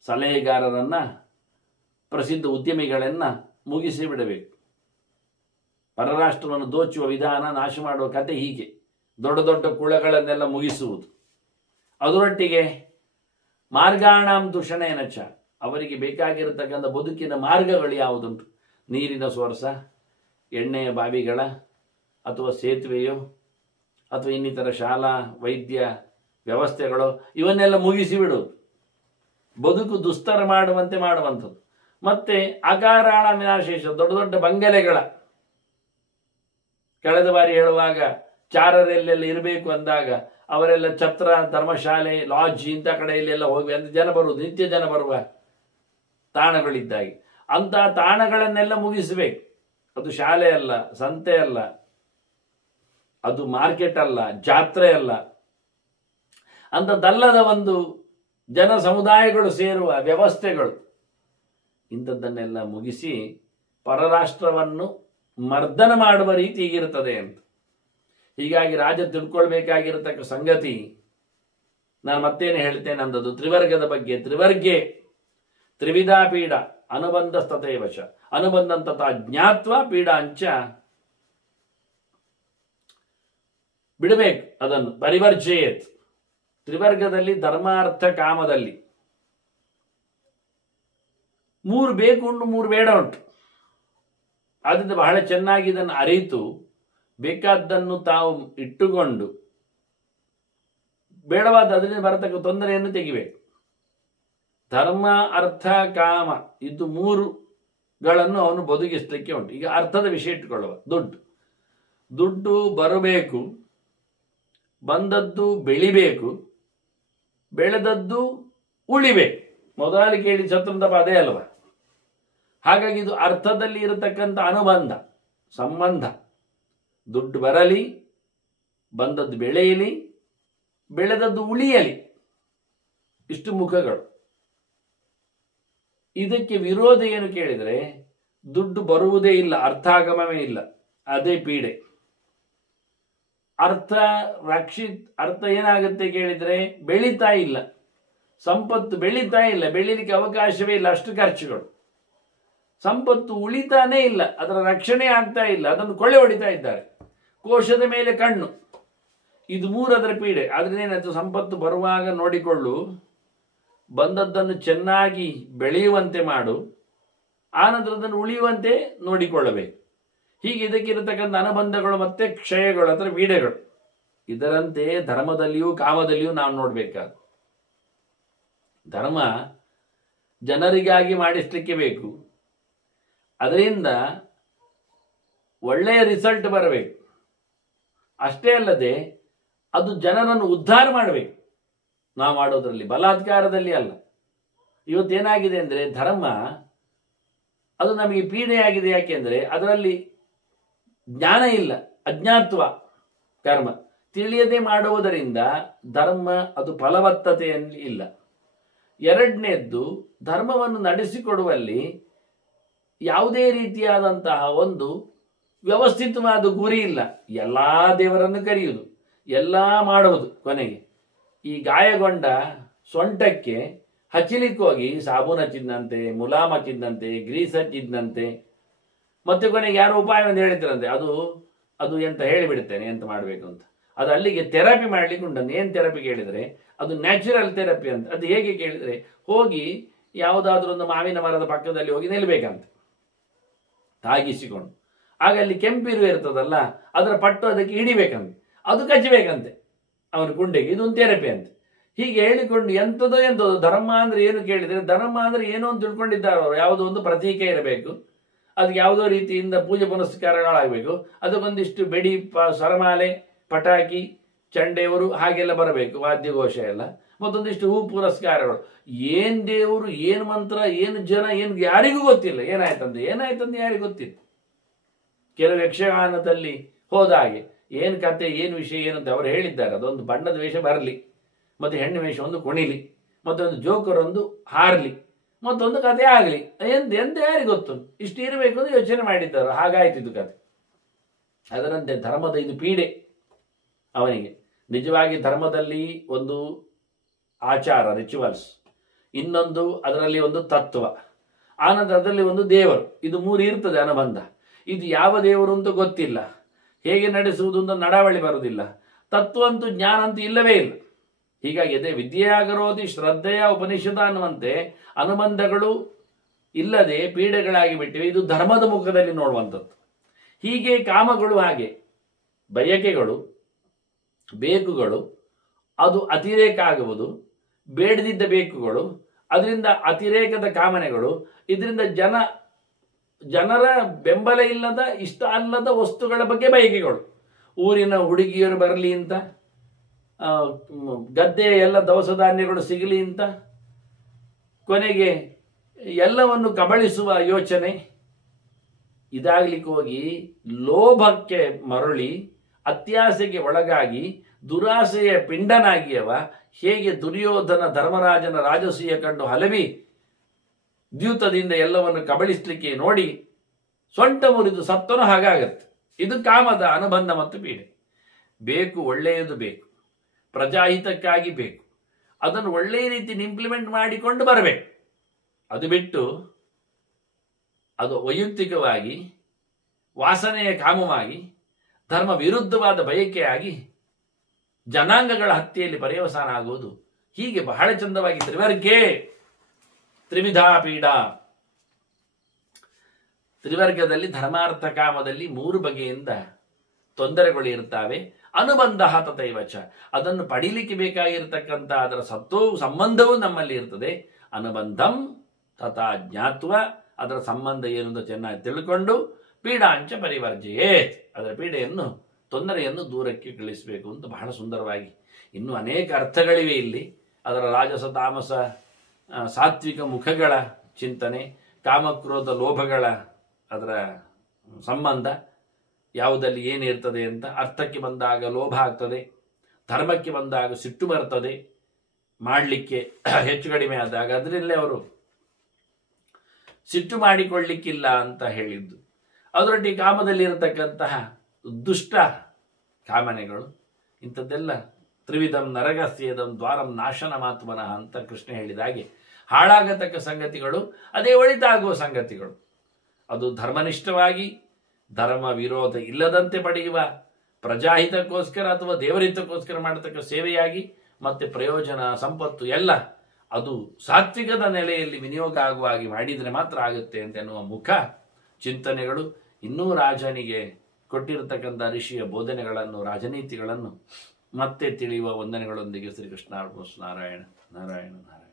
ಸಲಹೆಗಾರರನ್ನು, ಪ್ರಸಿದ್ಧ ಉದ್ಯಮಿಗಳನ್ನು ಮುಗಿಸಿ ಬಿಡಬೇಕು. ಪರರಾಷ್ಟ್ರವನ್ನು ದೋಚುವ ವಿಧಾನ, ನಾಶ ಮಾಡುವ ಕತೆ ಹೀಗೆ. ದೊಡ್ಡ ದೊಡ್ಡ ಕುಳಗಳನ್ನೆಲ್ಲ ಮುಗಿಸುವುದು. ಅದರೊಟ್ಟಿಗೆ ಮಾರ್ಗಾಣಾಂ ದೂಷಣೇನ ಚ, ಅವರಿಗೆ ಬೇಕಾಗಿರತಕ್ಕಂಥ ಬದುಕಿನ ಮಾರ್ಗಗಳು ಯಾವುದುಂಟು, ನೀರಿನ ಸೋರ್ಸ, ಎಣ್ಣೆಯ ಬಾವಿಗಳ, ಅಥವಾ ಸೇತುವೆಯೋ, ಅಥವಾ ಇನ್ನಿತರ ಶಾಲಾ ವೈದ್ಯ ವ್ಯವಸ್ಥೆಗಳು, ಇವನ್ನೆಲ್ಲ ಮುಗಿಸಿ ಬಿಡುವುದು. ಬದುಕು ದುಸ್ತರ ಮಾಡುವಂಥದ್ದು. ಮತ್ತೆ ಅಕಾರಾಣ ವಿನಾಶೇಷ, ದೊಡ್ಡ ದೊಡ್ಡ ಬಂಗಲೆಗಳ, ಕಳೆದ ಬಾರಿ ಹೇಳುವಾಗ ಚಾರರೆಲ್ಲೆಲ್ಲ ಇರಬೇಕು ಅಂದಾಗ ಅವರೆಲ್ಲ ಛತ್ರ, ಧರ್ಮಶಾಲೆ, ಲಾಡ್ಜ್ ಇಂಥ ಕಡೆಯಲ್ಲೆಲ್ಲ ಹೋಗಿ ಅಂತ ಜನ ಬರುವುದು, ನಿತ್ಯ ಜನ ಬರುವ ತಾಣಗಳಿದ್ದಾಗಿ ಅಂತ ತಾಣಗಳನ್ನೆಲ್ಲ ಮುಗಿಸಬೇಕು. ಅದು ಶಾಲೆ ಅಲ್ಲ, ಸಂತೆ ಅಲ್ಲ, ಅದು ಮಾರ್ಕೆಟ್ ಅಲ್ಲ, ಜಾತ್ರೆ ಅಲ್ಲ, ಅಂಥದ್ದಲ್ಲದ ಒಂದು ಜನ ಸಮುದಾಯಗಳು ಸೇರುವ ವ್ಯವಸ್ಥೆಗಳು. ಇಂಥದ್ದನ್ನೆಲ್ಲ ಮುಗಿಸಿ ಪರರಾಷ್ಟ್ರವನ್ನು ಮರ್ದನ ಮಾಡುವ ರೀತಿ ಹೀಗಿರುತ್ತದೆ ಅಂತ. ಹೀಗಾಗಿ ರಾಜ ತಿಳ್ಕೊಳ್ಬೇಕಾಗಿರತಕ್ಕ ಸಂಗತಿ, ನಾನು ಮತ್ತೇನು ಹೇಳ್ತೇನೆ ಅಂದದ್ದು ತ್ರಿವರ್ಗದ ಬಗ್ಗೆ. ತ್ರಿವರ್ಗೆ ತ್ರಿವಿಧಾ ಪೀಡ ಅನುಬಂಧ ಸ್ತತೇವಶ ಅನುಬಂಧಂತತ ಜ್ಞಾತ್ವ ಪೀಡ ಅಂಚ ಬಿಡಬೇಕು, ಅದನ್ನು ಪರಿವರ್ಜಯೇತ್. ತ್ರಿವರ್ಗದಲ್ಲಿ ಧರ್ಮಾರ್ಥ ಕಾಮದಲ್ಲಿ 3 ಬೇಕು ಉಂಟು, 3 ಬೇಡ ಉಂಟು. ಆದ್ದರಿಂದ ಬಹಳ ಚೆನ್ನಾಗಿ ಇದನ್ನು ಅರಿತು ಬೇಕಾದ್ದನ್ನು ತಾವು ಇಟ್ಟುಕೊಂಡು ಬೇಡವಾದ ಅದರಿಂದ ಬರತಕ್ಕ ತೊಂದರೆಯನ್ನು ತೆಗಿಬೇಕು. ಧರ್ಮ ಅರ್ಥ ಕಾಮ ಇದು 3ಗಳನ್ನು ಅವನು ಬದುಕಿಸ್ಲಿಕ್ಕೆ ಉಂಟು. ಈಗ ಅರ್ಥದ ವಿಷಯ ಇಟ್ಟುಕೊಳ್ಳುವ. ದುಡ್ಡು ಬರಬೇಕು, ಬಂದದ್ದು ಬೆಳಿಬೇಕು, ಬೆಳೆದದ್ದು ಉಳಿಬೇಕು. ಮೊದಲು ಕೇಳಿ ಶತ್ರುಂತ ಅದೇ ಅಲ್ವಾ? ಹಾಗಾಗಿ ಇದು ಅರ್ಥದಲ್ಲಿ ಇರತಕ್ಕಂಥ ಅನುಬಂಧ ಸಂಬಂಧ. ದುಡ್ಡು ಬರಲಿ, ಬಂದದ್ದು ಬೆಳೆಯಲಿ, ಬೆಳೆದದ್ದು ಉಳಿಯಲಿ, ಇಷ್ಟು ಮುಖಗಳು. ಇದಕ್ಕೆ ವಿರೋಧ ಏನು ಕೇಳಿದರೆ ದುಡ್ಡು ಬರುವುದೇ ಇಲ್ಲ, ಅರ್ಥಾಗಮವೇ ಇಲ್ಲ, ಅದೇ ಪೀಡೆ. ಅರ್ಥ ಏನಾಗುತ್ತೆ ಕೇಳಿದರೆ ಬೆಳೀತಾ ಇಲ್ಲ, ಸಂಪತ್ತು ಬೆಳೀತಾ ಇಲ್ಲ, ಬೆಳೀಲಿಕ್ಕೆ ಅವಕಾಶವೇ ಇಲ್ಲ, ಅಷ್ಟು ಖರ್ಚುಗಳು. ಸಂಪತ್ತು ಉಳಿತಾನೇ ಇಲ್ಲ, ಅದರ ರಕ್ಷಣೆ ಆಗ್ತಾ ಇಲ್ಲ, ಅದನ್ನು ಕೊಳ್ಳೆ ಹೊಡಿತಾ ಇದ್ದಾರೆ. ಕೋಶದ ಮೇಲೆ ಕಣ್ಣು, ಇದು 3 ಅದರ ಪೀಡೆ. ಆದ್ರೆ ಏನಾಯ್ತು, ಸಂಪತ್ತು ಬರುವಾಗ ನೋಡಿಕೊಳ್ಳು, ಬಂದದ್ದನ್ನು ಚೆನ್ನಾಗಿ ಬೆಳೆಯುವಂತೆ ಮಾಡು, ಆನಂತರ ಅದನ್ನು ಉಳಿಯುವಂತೆ ನೋಡಿಕೊಳ್ಳಬೇಕು. ಹೀಗೆ ಇದಕ್ಕಿರತಕ್ಕಂಥ ಅನುಬಂಧಗಳು ಮತ್ತೆ ಕ್ಷಯಗಳು ಅಥವಾ ಪೀಡೆಗಳು. ಇದರಂತೆ ಧರ್ಮದಲ್ಲಿಯೂ ಕಾಮದಲ್ಲಿಯೂ ನಾವು ನೋಡಬೇಕಾದ. ಧರ್ಮ ಜನರಿಗಾಗಿ ಮಾಡಿಸ್ಲಿಕ್ಕೆ ಬೇಕು, ಅದರಿಂದ ಒಳ್ಳೆಯ ರಿಸಲ್ಟ್ ಬರಬೇಕು. ಅಷ್ಟೇ ಅಲ್ಲದೆ ಅದು ಜನರನ್ನು ಉದ್ಧಾರ ಮಾಡಬೇಕು. ನಾವು ಮಾಡೋದ್ರಲ್ಲಿ ಬಲಾತ್ಕಾರದಲ್ಲಿ ಅಲ್ಲ. ಇವತ್ತೇನಾಗಿದೆ ಅಂದರೆ ಧರ್ಮ ಅದು ನಮಗೆ ಪೀಡೆಯಾಗಿದೆ. ಯಾಕೆಂದರೆ ಅದರಲ್ಲಿ ಜ್ಞಾನ ಇಲ್ಲ, ಅಜ್ಞಾತ್ವ ಕರ್ಮ ತಿಳಿಯದೆ ಮಾಡುವುದರಿಂದ ಧರ್ಮ ಅದು ಫಲವತ್ತತೆಯಲ್ಲಿ ಇಲ್ಲ. ಎರಡನೇದ್ದು, ಧರ್ಮವನ್ನು ನಡೆಸಿಕೊಡುವಲ್ಲಿ ಯಾವುದೇ ರೀತಿಯಾದಂತಹ ಒಂದು ವ್ಯವಸ್ಥಿತವಾದ ಗುರಿ ಇಲ್ಲ. ಎಲ್ಲ ದೇವರನ್ನು ಕರೆಯುವುದು, ಎಲ್ಲ ಮಾಡುವುದು. ಕೊನೆಗೆ ಈ ಗಾಯಗೊಂಡ ಸೊಂಟಕ್ಕೆ ಹಚ್ಚಲಿಕ್ಕೆ ಹೋಗಿ ಸಾಬೂನ್ ಹಚ್ಚಿದ್ದಂತೆ, ಮುಲಾಮ್ ಹಚ್ಚಿದ್ದಂತೆ, ಗ್ರೀಸ್ ಹಚ್ಚಿದ್ದಂತೆ, ಮತ್ತೆ ಕೊನೆಗೆ ಯಾರೋ ಉಪಾಯವನ್ನು ಹೇಳಿದ್ರಂತೆ, ಅದು ಎಂತ ಹೇಳಿಬಿಡ್ತೇನೆ ಎಂತ ಮಾಡಬೇಕು ಅಂತ. ಅದು ಅಲ್ಲಿಗೆ ಥೆರಪಿ ಮಾಡ್ಲಿಕ್ಕೆ ಉಂಟಂತೆ. ಏನು ಥೆರಪಿ ಕೇಳಿದರೆ ಅದು ನ್ಯಾಚುರಲ್ ಥೆರಪಿ ಅಂತ. ಅದು ಹೇಗೆ ಕೇಳಿದರೆ, ಹೋಗಿ ಯಾವುದಾದ್ರೂ ಒಂದು ಮಾವಿನ ಮರದ ಪಕ್ಕದಲ್ಲಿ ಹೋಗಿ ನಿಲ್ಬೇಕಂತೆ ತಾಗಿಸಿಕೊಂಡು. ಆಗ ಅಲ್ಲಿ ಕೆಂಪಿರುವೆ ಇರ್ತದಲ್ಲ, ಅದರ ಪಟ್ಟು ಅದಕ್ಕೆ ಹಿಡಿಬೇಕಂತೆ, ಅದು ಕಚ್ಚಬೇಕಂತೆ ಅವನ ಗುಂಡೆಗೆ. ಇದೊಂದು ಥೆರಪಿ ಅಂತ. ಹೀಗೆ ಹೇಳಿಕೊಂಡು ಎಂಥದೋ ಧರ್ಮ ಅಂದ್ರೆ ಏನು ಕೇಳಿದರೆ, ಧರ್ಮ ಅಂದ್ರೆ ಏನೋ ಅಂತ ತಿಳ್ಕೊಂಡಿದ್ದಾರೆ ಅವರು. ಯಾವುದೋ ಒಂದು ಪ್ರತೀಕ ಇರಬೇಕು, ಅದಕ್ಕೆ ಯಾವುದೋ ರೀತಿಯಿಂದ ಪೂಜೆ ಪುನಸ್ಕಾರಗಳಾಗಬೇಕು, ಅದಕ್ಕೊಂದಿಷ್ಟು ಬೆಡಿ ಸರಮಾಲೆ ಪಟಾಕಿ ಚಂಡೆಯವರು ಹಾಗೆಲ್ಲ ಬರಬೇಕು, ವಾದ್ಯಘೋಷ ಎಲ್ಲ, ಮತ್ತೊಂದಿಷ್ಟು ಹೂ ಪುರಸ್ಕಾರಗಳು. ಏನ್ ದೇವರು, ಏನು ಮಂತ್ರ, ಏನು ಜನ, ಏನು ಯಾರಿಗೂ ಗೊತ್ತಿಲ್ಲ. ಏನಾಯ್ತಂತೆ ಯಾರಿಗೂ ಗೊತ್ತಿಲ್ಲ. ಕೆಲವು ಯಕ್ಷಗಾನದಲ್ಲಿ ಹೋದ ಹಾಗೆ ಏನು ಕತೆ, ಏನು ವಿಷಯ ಏನಂತ ಅವರು ಹೇಳಿದ್ದಾರೆ. ಅದೊಂದು ಬಣ್ಣದ ವೇಷ ಬರಲಿ, ಮತ್ತೆ ಹೆಣ್ಣು ವೇಷ ಒಂದು ಕುಣಿಲಿ, ಮತ್ತೊಂದು ಜೋಕರ್ ಒಂದು ಹಾರಲಿ, ಮತ್ತೊಂದು ಕತೆ ಆಗಲಿ, ಎಂತ ಯಾರಿಗೆ ಗೊತ್ತು, ಇಷ್ಟು ಇರಬೇಕು ಅಂತ ಯೋಚನೆ ಮಾಡಿದ್ದಾರೆ. ಹಾಗಾಯ್ತಿದ್ದು ಕತೆ. ಅದರಂತೆ ಧರ್ಮದ ಇದು ಪೀಡೆ ಅವನಿಗೆ. ನಿಜವಾಗಿ ಧರ್ಮದಲ್ಲಿ ಒಂದು ಆಚಾರ ರಿಚುವಲ್ಸ್, ಇನ್ನೊಂದು ಅದರಲ್ಲಿ ಒಂದು ತತ್ವ, ಆನಂತರ ಅದರಲ್ಲಿ ಒಂದು ದೇವರು. ಇದು 3 ಇರ್ತದೆ ಅನುಬಂಧ. ಇದು ಯಾವ ದೇವರು ಅಂತ ಗೊತ್ತಿಲ್ಲ, ಹೇಗೆ ನಡೆಸುವುದು ಅಂತ ನಡಾವಳಿ ಬರುವುದಿಲ್ಲ, ತತ್ವ ಅಂತೂ ಜ್ಞಾನ ಅಂತೂ ಇಲ್ಲವೇ ಇಲ್ಲ. ಹೀಗಾಗಿ ಅದೇ ವಿದ್ಯಾಗರೋಧಿ ಶ್ರದ್ಧೆಯ ಉಪನಿಷದ ಅನ್ನುವಂತೆ ಅನುಬಂಧಗಳು ಇಲ್ಲದೆ ಪೀಡೆಗಳಾಗಿ ಬಿಟ್ಟಿವೆ. ಇದು ಧರ್ಮದ ಮುಖದಲ್ಲಿ ನೋಡುವಂಥದ್ದು. ಹೀಗೆ ಕಾಮಗಳು ಹಾಗೆ, ಬಯಕೆಗಳು ಬೇಕುಗಳು ಅದು ಅತಿರೇಕ ಆಗುವುದು, ಬೇಡದಿದ್ದ ಬೇಕುಗಳು, ಅದರಿಂದ ಅತಿರೇಕದ ಕಾಮನೆಗಳು, ಇದರಿಂದ ಜನರ ಬೆಂಬಲ ಇಲ್ಲದ ಇಷ್ಟ ಅಲ್ಲದ ವಸ್ತುಗಳ ಬಗ್ಗೆ ಬಯಕೆಗಳು. ಊರಿನ ಹುಡುಗಿಯರು ಬರಲಿ ಅಂತ, ಗದ್ದೆಯ ಎಲ್ಲ ದವಸ ಧಾನ್ಯಗಳು ಸಿಗಲಿ ಅಂತ, ಕೊನೆಗೆ ಎಲ್ಲವನ್ನು ಕಬಳಿಸುವ ಯೋಚನೆ. ಇದಾಗ್ಲಿಕ್ಕೆ ಹೋಗಿ ಲೋಭಕ್ಕೆ ಮರಳಿ ಅತ್ಯಾಸೆಗೆ ಒಳಗಾಗಿ ದುರಾಸೆಯ ಪಿಂಡನಾಗಿಯವ ಹೇಗೆ ದುರ್ಯೋಧನ ಧರ್ಮರಾಜನ ರಾಜಸೂಯ ಕಂಡು ಹಲವಿ ದ್ಯೂತದಿಂದ ಎಲ್ಲವನ್ನು ಕಬಳಿಸಲಿಕ್ಕೆ ನೋಡಿ ಸೊಂಟ ಮುರಿದು ಸತ್ತನು. ಹಾಗಾಗತ್ತೆ. ಇದು ಕಾಮದ ಅನುಬಂಧ ಮತ್ತು ಪೀಡೆ. ಬೇಕು, ಒಳ್ಳೆಯದು ಬೇಕು, ಪ್ರಜಾಹಿತಕ್ಕಾಗಿ ಬೇಕು, ಅದನ್ನು ಒಳ್ಳೆಯ ರೀತಿಯಲ್ಲಿ ಇಂಪ್ಲಿಮೆಂಟ್ ಮಾಡಿಕೊಂಡು ಬರಬೇಕು. ಅದು ಬಿಟ್ಟು ಅದು ವೈಯಕ್ತಿಕವಾಗಿ ವಾಸನೆಯ ಕಾಮವಾಗಿ ಧರ್ಮ ವಿರುದ್ಧವಾದ ಬಯಕೆಯಾಗಿ ಜನಾಂಗಗಳ ಹತ್ಯೆಯಲ್ಲಿ ಪರ್ಯವಸಾನ ಆಗುವುದು. ಹೀಗೆ ಬಹಳ ಚಂದವಾಗಿ ತ್ರಿವರ್ಗೇ ತ್ರಿವಿಧಾ ಪೀಡಾ, ತ್ರಿವರ್ಗದಲ್ಲಿ ಧರ್ಮಾರ್ಥ ಕಾಮದಲ್ಲಿ 3 ಬಗೆಯಿಂದ ತೊಂದರೆಗಳು ಇರ್ತಾವೆ. ಅನುಬಂಧ ತಥೈವಚ, ಅದನ್ನು ಪಡೀಲಿಕ್ಕೆ ಬೇಕಾಗಿರ್ತಕ್ಕಂಥ ಅದರ ಸಂಬಂಧವೂ ನಮ್ಮಲ್ಲಿ ಇರ್ತದೆ. ಅನುಬಂಧಂ ತಥಾ ಜ್ಞಾತ್ವ, ಅದರ ಸಂಬಂಧ ಏನು ಅಂತ ಚೆನ್ನಾಗಿ ತಿಳ್ಕೊಂಡು ಪೀಡಾಂಚ ಪರಿವರ್ಜಯೇತ್, ಅದರ ಪೀಡೆಯನ್ನು ತೊಂದರೆಯನ್ನು ದೂರಕ್ಕೆ ಕಳಿಸಬೇಕು ಅಂತ ಬಹಳ ಸುಂದರವಾಗಿ. ಇನ್ನೂ ಅನೇಕ ಅರ್ಥಗಳಿವೆ ಇಲ್ಲಿ. ಅದರ ರಾಜಸ ತಾಮಸ ಸಾತ್ವಿಕ ಮುಖಗಳ ಚಿಂತನೆ, ಕಾಮಕ್ರೋಧ ಲೋಭಗಳ ಅದರ ಸಂಬಂಧ ಯಾವುದಲ್ಲಿ ಏನಿರ್ತದೆ ಅಂತ. ಅರ್ಥಕ್ಕೆ ಬಂದಾಗ ಲೋಭ ಆಗ್ತದೆ, ಧರ್ಮಕ್ಕೆ ಬಂದಾಗ ಸಿಟ್ಟು ಬರ್ತದೆ, ಮಾಡಲಿಕ್ಕೆ ಹೆಚ್ಚು ಕಡಿಮೆ ಆದಾಗ ಅದರಲ್ಲೇ ಅವರು ಸಿಟ್ಟು ಮಾಡಿಕೊಳ್ಳಿಕ್ಕಿಲ್ಲ ಅಂತ ಹೇಳಿದ್ದು. ಅದರೊಟ್ಟಿಗೆ ಕಾಮದಲ್ಲಿ ಇರತಕ್ಕಂತಹ ದುಷ್ಟ ಕಾಮನೆಗಳು, ಇಂಥದ್ದೆಲ್ಲ ತ್ರಿವಿಧಂ ನರಗಸ್ಯೇದಂ ದ್ವಾರಂ ನಾಶನ ಮಾತ್ಮನಃ ಅಂತ ಕೃಷ್ಣ ಹೇಳಿದಾಗೆ ಹಾಳಾಗತಕ್ಕ ಸಂಗತಿಗಳು, ಅದೇ ಒಳಿತಾಗುವ ಸಂಗತಿಗಳು. ಅದು ಧರ್ಮನಿಷ್ಠವಾಗಿ ಧರ್ಮ ವಿರೋಧ ಇಲ್ಲದಂತೆ ಪಡೆಯುವ ಪ್ರಜಾಹಿತಕ್ಕೋಸ್ಕರ ಅಥವಾ ದೇವರಿತಕ್ಕೋಸ್ಕರ ಮಾಡತಕ್ಕ ಸೇವೆಯಾಗಿ ಮತ್ತೆ ಪ್ರಯೋಜನ ಸಂಪತ್ತು ಎಲ್ಲ ಅದು ಸಾತ್ವಿಕದ ನೆಲೆಯಲ್ಲಿ ವಿನಿಯೋಗ ಆಗುವ ಹಾಗೆ ಮಾಡಿದರೆ ಮಾತ್ರ ಆಗುತ್ತೆ ಅಂತ ಎನ್ನುವ ಮುಖ ಚಿಂತನೆಗಳು. ಇನ್ನೂ ರಾಜನಿಗೆ ಕೊಟ್ಟಿರತಕ್ಕಂಥ ಋಷಿಯ ಬೋಧನೆಗಳನ್ನು, ರಾಜನೀತಿಗಳನ್ನು ಮತ್ತೆ ತಿಳಿಯುವ ವಂದನೆಗಳೊಂದಿಗೆ ಶ್ರೀಕೃಷ್ಣ ನಾರಾಯಣ ನಾರಾಯಣ ನಾರಾಯಣ.